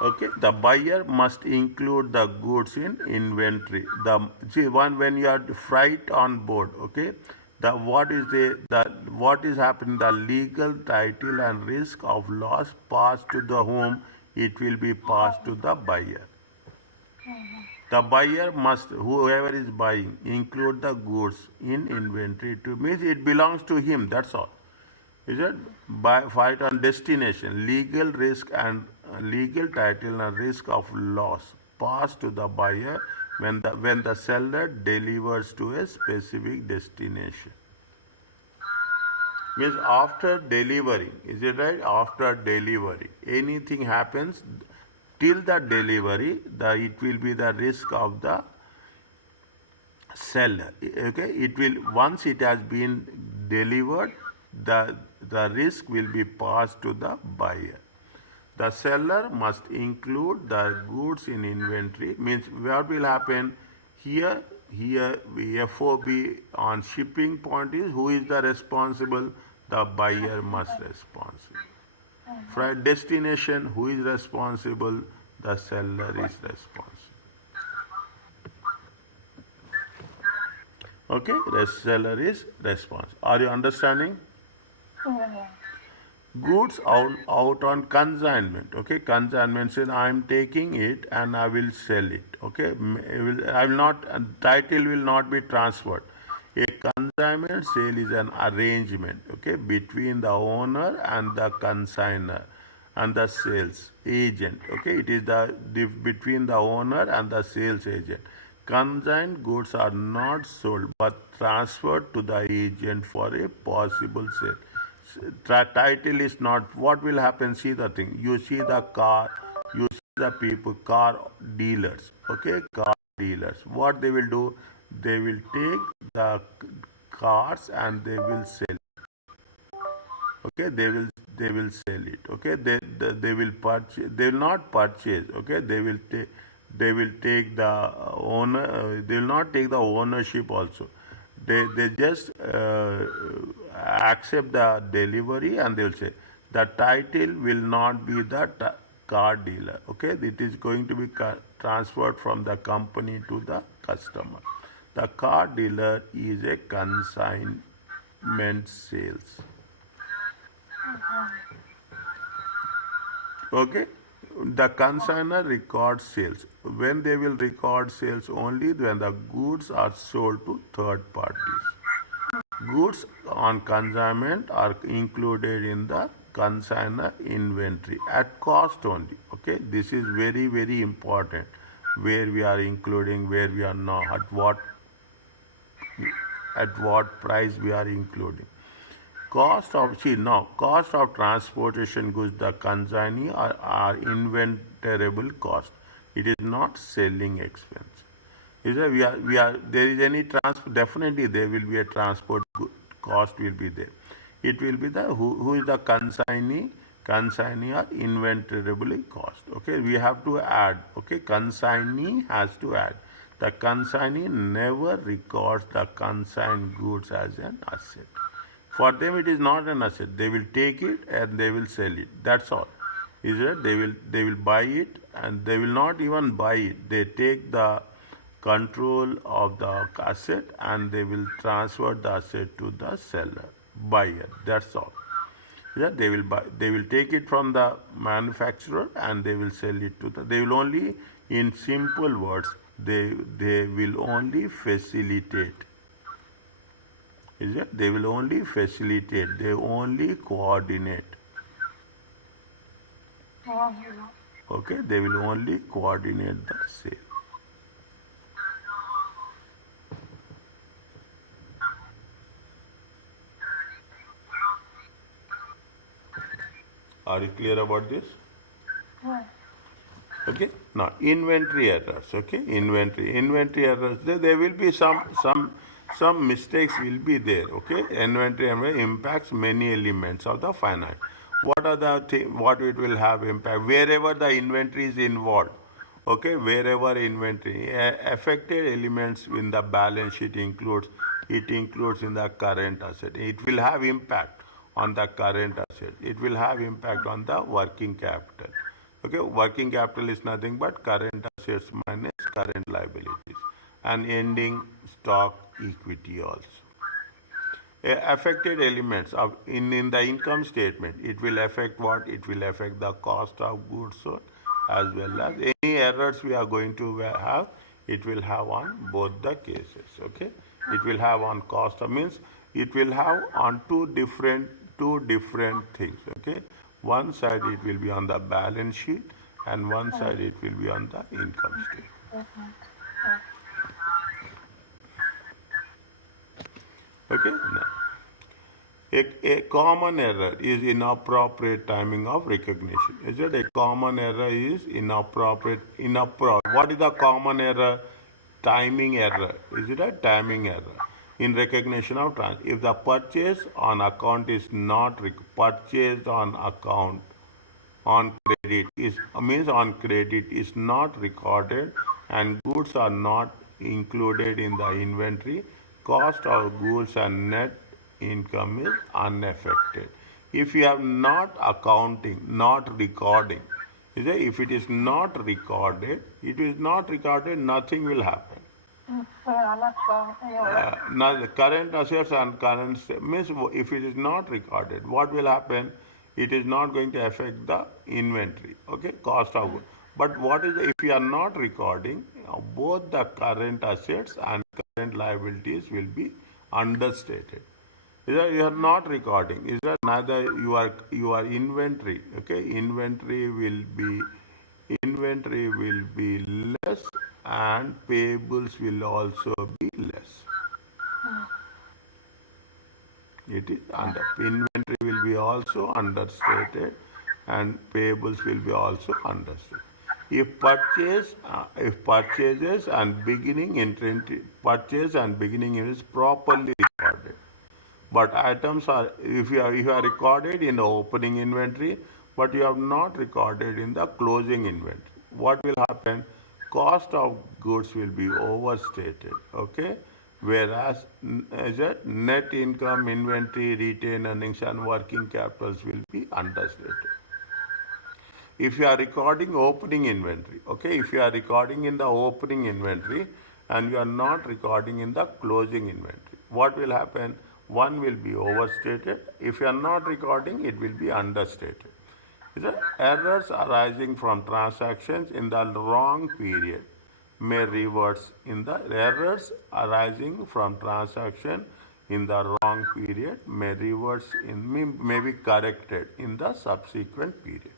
Okay, the buyer must include the goods in inventory. When you are freight on board, okay, the what is happening? The legal title and risk of loss passed to the whom it will be passed to the buyer. The buyer must, whoever is buying, include the goods in inventory to means it belongs to him. That's all. Is it? By fight on destination, legal risk and legal title and risk of loss pass to the buyer when the seller delivers to a specific destination. Means after delivery, is it right? After delivery, anything happens till the delivery, it will be the risk of the seller. Okay, it will once it has been delivered, the risk will be passed to the buyer. The seller must include the goods in inventory. Means what will happen here? Here FOB on shipping point is who is the responsible? The buyer must responsible. For destination, who is responsible? The seller is responsible. Okay, the seller is responsible. Are you understanding? Goods out on consignment. Okay, consignment says I am taking it and I will sell it. Okay, I will not, title will not be transferred. A consignment sale is an arrangement, okay, between the owner and the consigner and the sales agent. Okay, it is between the owner and the sales agent. Consigned goods are not sold but transferred to the agent for a possible sale. Title is not. What will happen? See the thing. You see the car. You see the people. Car dealers. Okay, car dealers. What they will do? They will take the cars and they will sell. Okay, they will sell it. Okay, they will purchase. They will not purchase. Okay, they will take the owner. They will not take the ownership also. They just accept the delivery and they will say the title will not be the car dealer. Okay, it is going to be transferred from the company to the customer. The car dealer is a consignment sales. Okay, the consigner records sales. When they will record sales only when the goods are sold to third parties. Goods on consignment are included in the consigner inventory at cost only. Okay, this is very important. Where we are including, where we are not, at what price we are including. Cost of transportation goods, the consignee are inventorable cost. It is not selling expense. Is there, we are there is any definitely there will be a transport cost will be there. It will be the who is the consignee are inventorable cost. Okay, we have to add. Okay, consignee has to add. The consignee never records the consigned goods as an asset. For them, it is not an asset. They will take it and they will sell it. That's all. Is it? They will buy it and they will not even buy it. They take the control of the asset and they will transfer the asset to the seller, buyer. That's all. Yeah, they will buy. They will take it from the manufacturer and they will sell it to the. They will only, in simple words, they will only facilitate. Is it? They will only facilitate. They only coordinate. Okay, they will only coordinate the sale. Are you clear about this? Yes. Okay. Now inventory errors. Okay, inventory errors. There will be some mistakes will be there. Okay, inventory error impacts many elements of the finance. What are the what it will have impact wherever the inventory is involved? Okay, wherever inventory affected elements in the balance sheet includes in the current asset. It will have impact on the current asset. It will have impact on the working capital. Okay, working capital is nothing but current assets minus current liabilities and ending stock equity also. Affected elements in the income statement, it will affect what? It will affect the cost of goods sold as well as any errors we are going to have, it will have on both the cases. Okay, it will have on cost means it will have on two different things. Okay, one side it will be on the balance sheet and one side it will be on the income statement. Statement. Okay, now a common error is inappropriate timing of recognition. Is it a common error is inappropriate? What is the common error? Timing error. Is it a timing error in recognition of trans? If the purchase on account is not purchased on account on credit is means on credit is not recorded and goods are not included in the inventory, cost of goods and net income is unaffected. If you have not accounting, not recording, if it is not recorded, nothing will happen. Yeah, I'm not sure. Yeah. Now the current assets and means if it is not recorded, what will happen? It is not going to affect the inventory. Okay, cost of goods. But what is if you are not recording, both the current assets and current liabilities will be understated. Is that you are not recording? Is that neither your inventory? Okay, inventory will be less and payables will also be less. It is under inventory will be also understated and payables will be also understated. If purchases and beginning inventory purchase and beginning is properly recorded, but items are if you are recorded in the opening inventory, but you have not recorded in the closing inventory. What will happen? Cost of goods will be overstated. Okay, whereas is it net income, inventory, retained earnings, and working capitals will be understated. If you are recording opening inventory, okay, if you are recording in the opening inventory and you are not recording in the closing inventory, what will happen? One will be overstated. If you are not recording, it will be understated. The errors arising from transactions in the wrong period may reverse in the errors arising from transaction in the wrong period may reverse may be corrected in the subsequent period.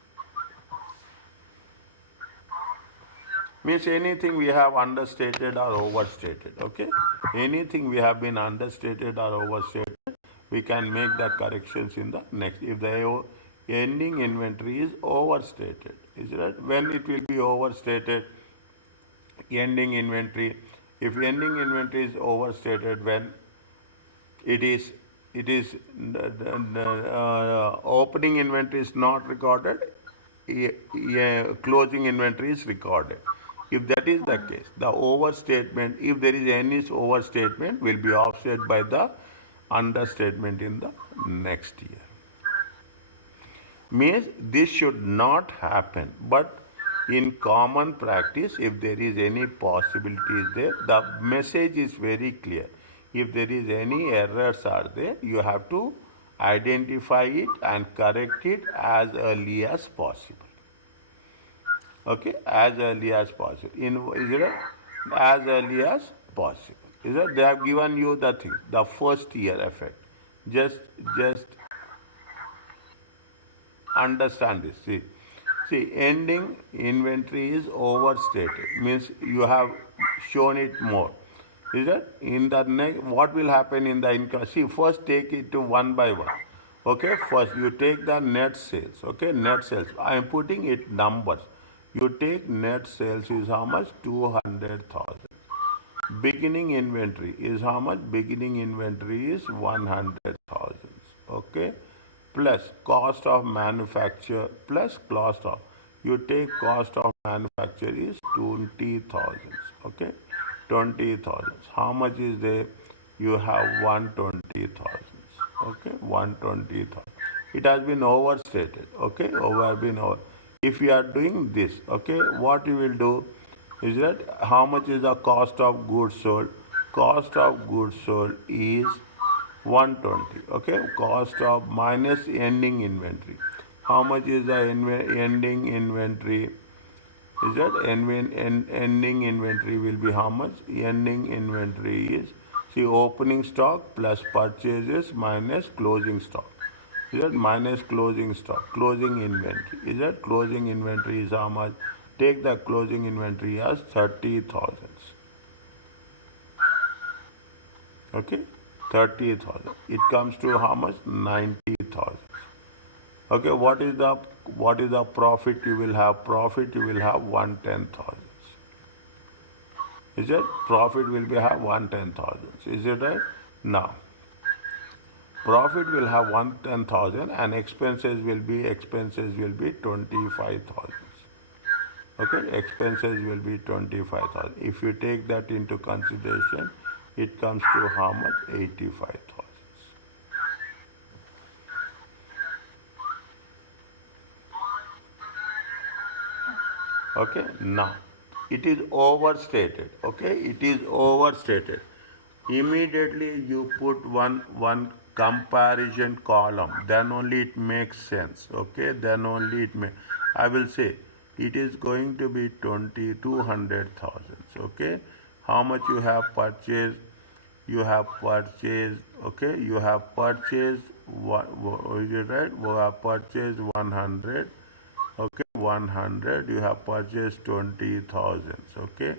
Means anything we have understated or overstated. Okay, anything we have been understated or overstated, we can make the corrections in the next. If the ending inventory is overstated, is that when it will be overstated? Ending inventory. If ending inventory is overstated, when it is opening inventory is not recorded, closing inventory is recorded. If that is the case, the overstatement, if there is any overstatement, will be offset by the understatement in the next year. Means this should not happen, but in common practice, if there is any possibilities there, the message is very clear. If there is any errors are there, you have to identify it and correct it as early as possible. Okay, as early as possible. Is it as early as possible? Is it they have given you the thing, the first year effect. Just understand this. See, ending inventory is overstated. Means you have shown it more. Is that in the next? What will happen in the income? See, first take it to one by one. Okay, first you take the net sales. Okay, net sales. I am putting it numbers. You take net sales is how much? 200,000. Beginning inventory is how much? Beginning inventory is 100,000. Okay, plus cost of manufacture plus cost of. You take cost of manufacture is 20,000. Okay, 20,000. How much is there? You have 120,000. Okay, 120,000. It has been overstated. Okay, been over. If you are doing this, okay, what you will do is that how much is the cost of goods sold? Cost of goods sold is 120. Okay, cost of minus ending inventory. How much is the ending inventory? Is that ending inventory will be how much? Ending inventory is, see, opening stock plus purchases minus closing stock. Is that minus closing stock? Closing inventory. Is that closing inventory is how much? Take the closing inventory as 30,000. Okay, 30,000. It comes to how much? 90,000. Okay, what is the profit you will have? Profit you will have 110,000. Is it? Profit will be have 110,000. Is it right? Now, profit will have 110,000 and expenses will be 25,000. Okay, expenses will be 25,000. If you take that into consideration, it comes to how much? 85,000. Okay, now it is overstated. Okay, it is overstated. Immediately you put one comparison column, then only it makes sense. Okay, then only it may. I will say it is going to be 200,000. Okay, how much you have purchased? You have purchased. Okay, you have purchased. Is it right? You have purchased 100. Okay, 100. You have purchased 20,000. Okay,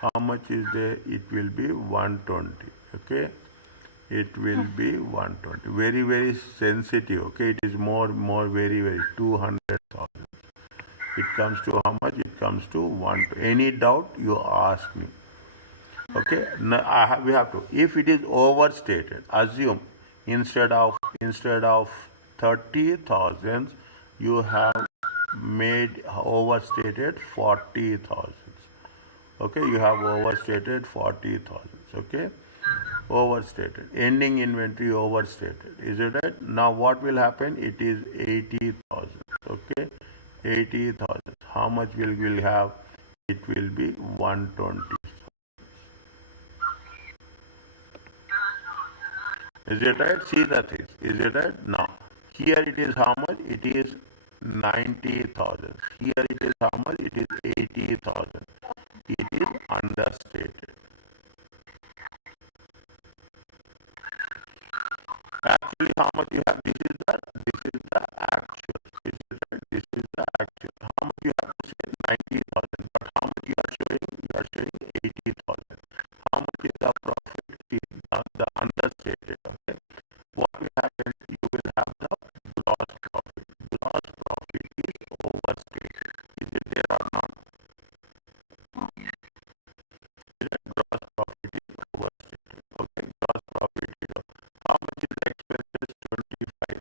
how much is there? It will be 120. Okay, it will be 120. Very, very sensitive. Okay, it is more, very, very 200,000. It comes to how much? It comes to 1. Any doubt you ask me. Okay, now we have to. If it is overstated, assume instead of 30,000, you have made overstated 40,000. Okay, you have overstated 40,000. Okay, overstated. Ending inventory overstated. Is it right? Now what will happen? It is 80,000. Okay, 80,000. How much will have? It will be 120. Is it right? See the things. Is it right? Now, here it is how much? It is 90,000. Here it is how much? It is 80,000. It is understated. Actually, how much you have? This is the actual. Is it right? This is the actual. How much you have to say? 90,000. But how much you are showing? You are showing 80,000. How much is the profit? See, the understated. Okay. What will happen? You will have the gross profit. Gross profit is overstated. Is it there or not? Gross profit is overstated. Okay, gross profit is how much is the expenses? 25.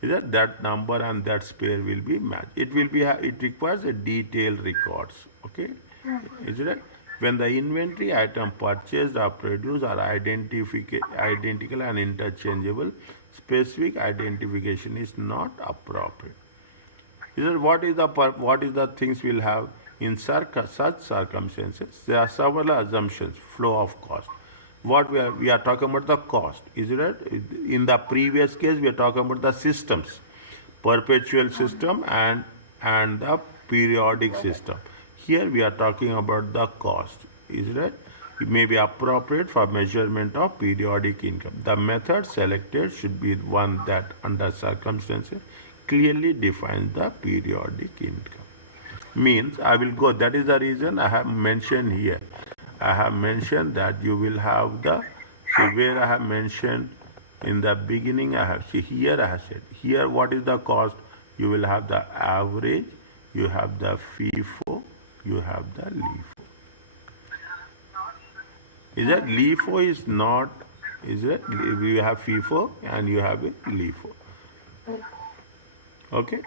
is that number and that spare will be matched. It will be it requires a detailed records. Okay, is it? When the inventory item purchased or produced are identical and interchangeable, specific identification is not appropriate. Is it what is the things we'll have in such circumstances? There are several assumptions. Flow of cost. What we are talking about the cost. Is it right? In the previous case we are talking about the systems, perpetual system and the periodic system. Here we are talking about the cost. Is it right? It may be appropriate for measurement of periodic income. The method selected should be one that, under circumstances, clearly defines the periodic income. Means I will go, that is the reason I have mentioned here. I have mentioned that you will have the, see where I have mentioned in the beginning, I have, see here I have said, here what is the cost? You will have the average, you have the FIFO, you have the LIFO. Is that LIFO is not, is it? You have FIFO and you have a LIFO. Okay?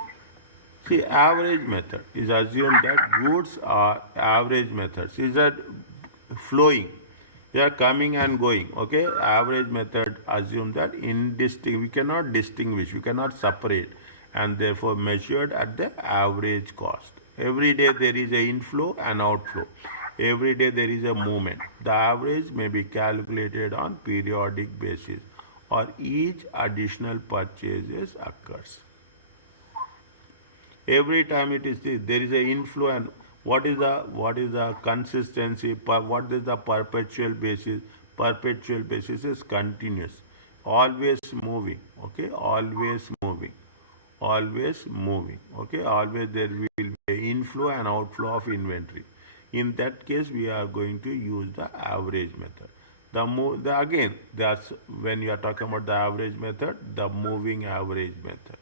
See, average method is assumed that goods are average methods. Is that flowing? They are coming and going. Okay? Average method assume that we cannot distinguish, we cannot separate, and therefore measured at the average cost. Every day there is a inflow and outflow. Every day there is a movement. The average may be calculated on periodic basis or each additional purchases occurs. Every time it is there is a inflow, and what is the consistency, what is the perpetual basis? Perpetual basis is continuous, always moving. Okay, always moving, always moving. Okay, always there will be inflow and outflow of inventory. In that case we are going to use the average method. Again, that's when you are talking about the average method, the moving average method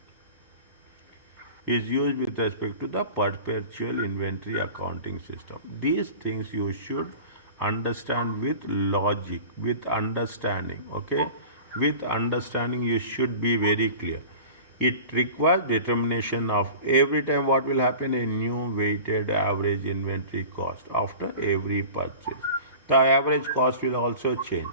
is used with respect to the perpetual inventory accounting system. These things you should understand with logic, with understanding. Okay, with understanding you should be very clear. It requires determination of every time what will happen, a new weighted average inventory cost after every purchase. The average cost will also change.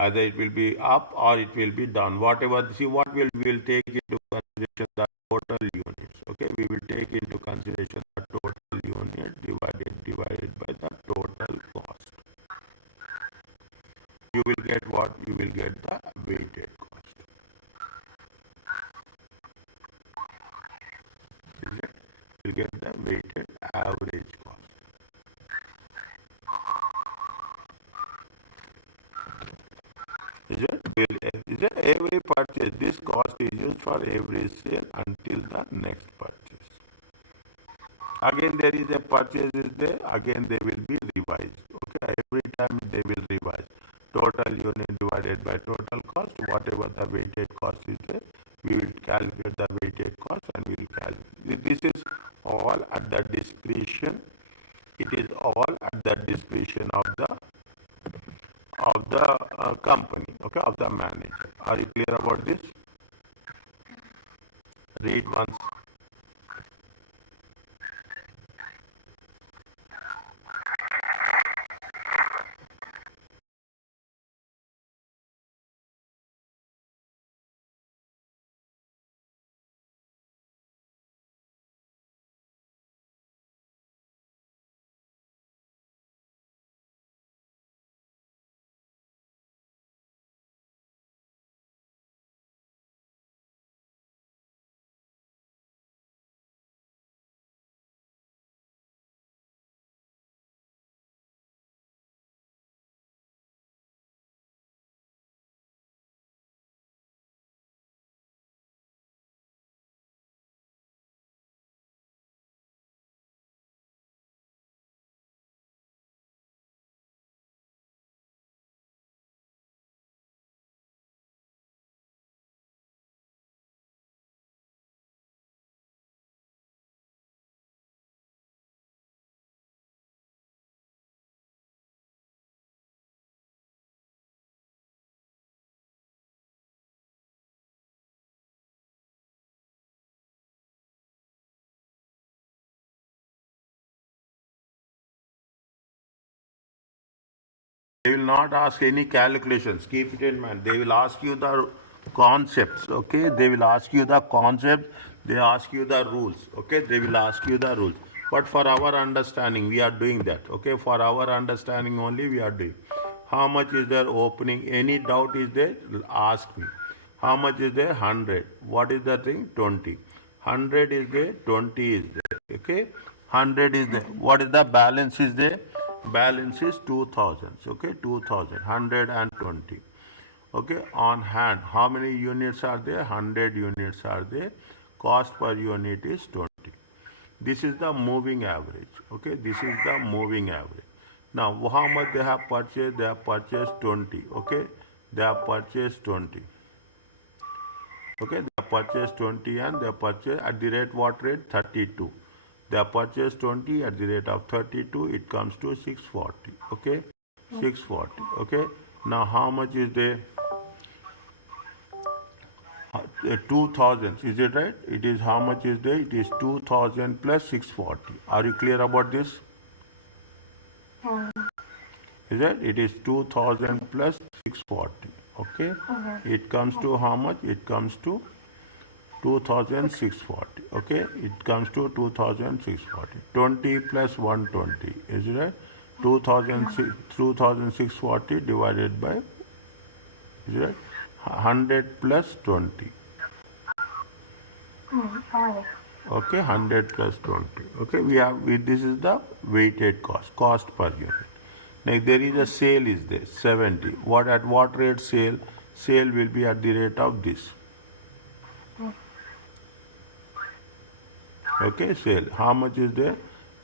Either it will be up or it will be down. Whatever, see what we will take into consideration the total units. Okay, we will take into consideration the total unit divided by the total cost. You will get what? You will get the weighted cost. Is it? You get the weighted average cost. Is it? Is it every purchase? This cost is used for every sale until the next purchase. Again, there is a purchase is there. Again, they will be revised. Okay, every time they will revise. Total unit divided by total cost. Whatever the weighted cost is there, we will calculate the weighted cost and we will calculate. This is all at the discretion. It is all at the discretion of the company, okay, of the manager. Are you clear about this? Read once. They will not ask any calculations. Keep it in mind. They will ask you the concepts. Okay. They will ask you the concepts. They ask you the rules. Okay. They will ask you the rules. But for our understanding, we are doing that. Okay. For our understanding only, we are doing. How much is there opening? Any doubt is there? Ask me. How much is there? 100. What is the thing? 20. 100 is there. 20 is there. Okay. 100 is there. What is the balance is there? Balance is 2000. Okay. 2000. 120. Okay. On hand, how many units are there? 100 units are there. Cost per unit is 20. This is the moving average. Okay. This is the moving average. Now, how much they have purchased? They have purchased 20. Okay. They have purchased 20. Okay, they purchased 20 and they purchased at the rate what rate? 32. They purchased 20 at the rate of 32, it comes to 640. Okay, 640. Okay, now how much is the 2000? Is it right? It is how much is there? It is 2000 plus 640. Are you clear about this? Is it? It is 2000 plus 640. Okay, it comes to how much? It comes to 2640. Okay, it comes to 2640. 20 plus 120 is it right? 2640 divided by is it right? 100 plus 20. Okay, 100 plus 20. Okay, this is the weighted cost per unit. Now there is a sale is there 70. At what rate sale? Sale will be at the rate of this. Okay, sale. How much is there?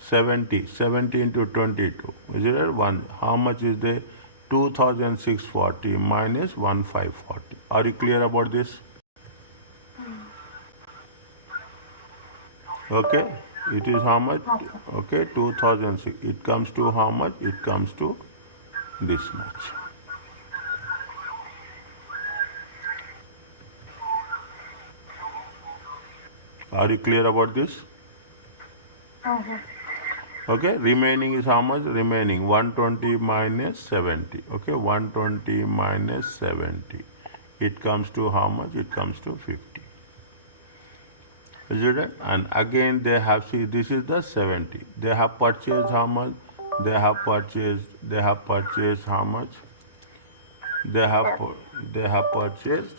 70. 70 into 22. Is it right? 1. How much is there? 2640 minus 1540. Are you clear about this? Okay. It is how much? Okay, 2006. It comes to how much? It comes to this much. Are you clear about this? Okay, remaining is how much? Remaining 120 minus 70. Okay, 120 minus 70. It comes to how much? It comes to 50. Is it right? And again they have, see, this is the 70. They have purchased how much? They have purchased how much? They have purchased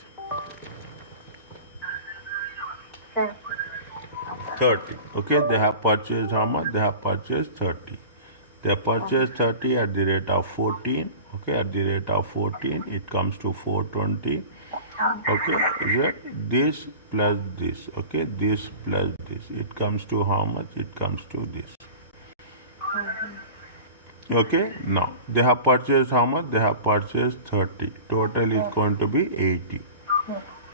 30. Okay, they have purchased how much? They have purchased 30. They purchased 30 at the rate of 14. Okay, at the rate of 14, it comes to 420. Okay, is it? This plus this. Okay, this plus this. It comes to how much? It comes to this. Okay, now they have purchased how much? They have purchased 30. Total is going to be 80.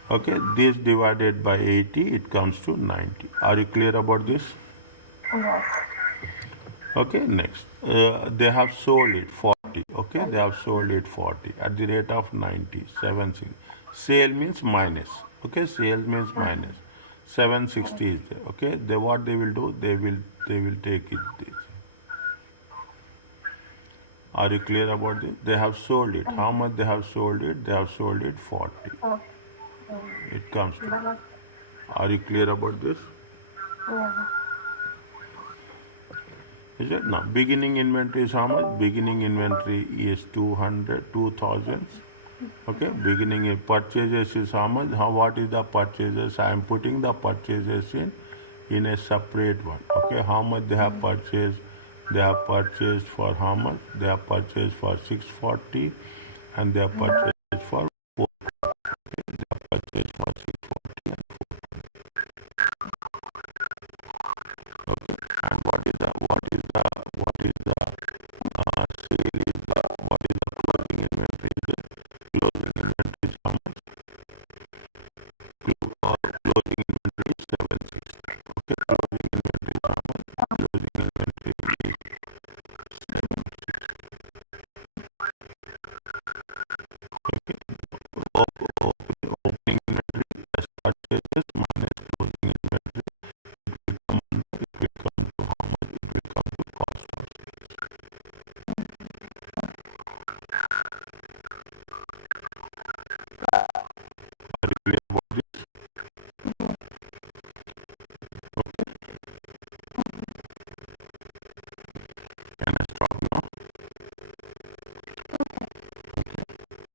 Okay, this divided by 80, it comes to 90. Are you clear about this? Yes. Okay, next. They have sold it 40. Okay, they have sold it 40 at the rate of 90. 760. Sale means minus. Okay, sale means minus. 760 is there. Okay, what they will do? They will take it this. Are you clear about this? They have sold it. How much they have sold it? They have sold it 40. It comes to. Are you clear about this? Yeah. Is it? Now, beginning inventory is how much? Beginning inventory is 2000. Okay, beginning purchases is how much? What is the purchases? I am putting the purchases in a separate one. Okay, how much they have purchased? They have purchased for how much? They have purchased for 640 and they have purchased for 440. They have purchased for 640 and 440. Okay, and what is the sale is the, what is the closing inventory? Closing inventory is how much? Closing inventory is 760. Okay, closing inventory is how much? Closing inventory is 760. Okay, opening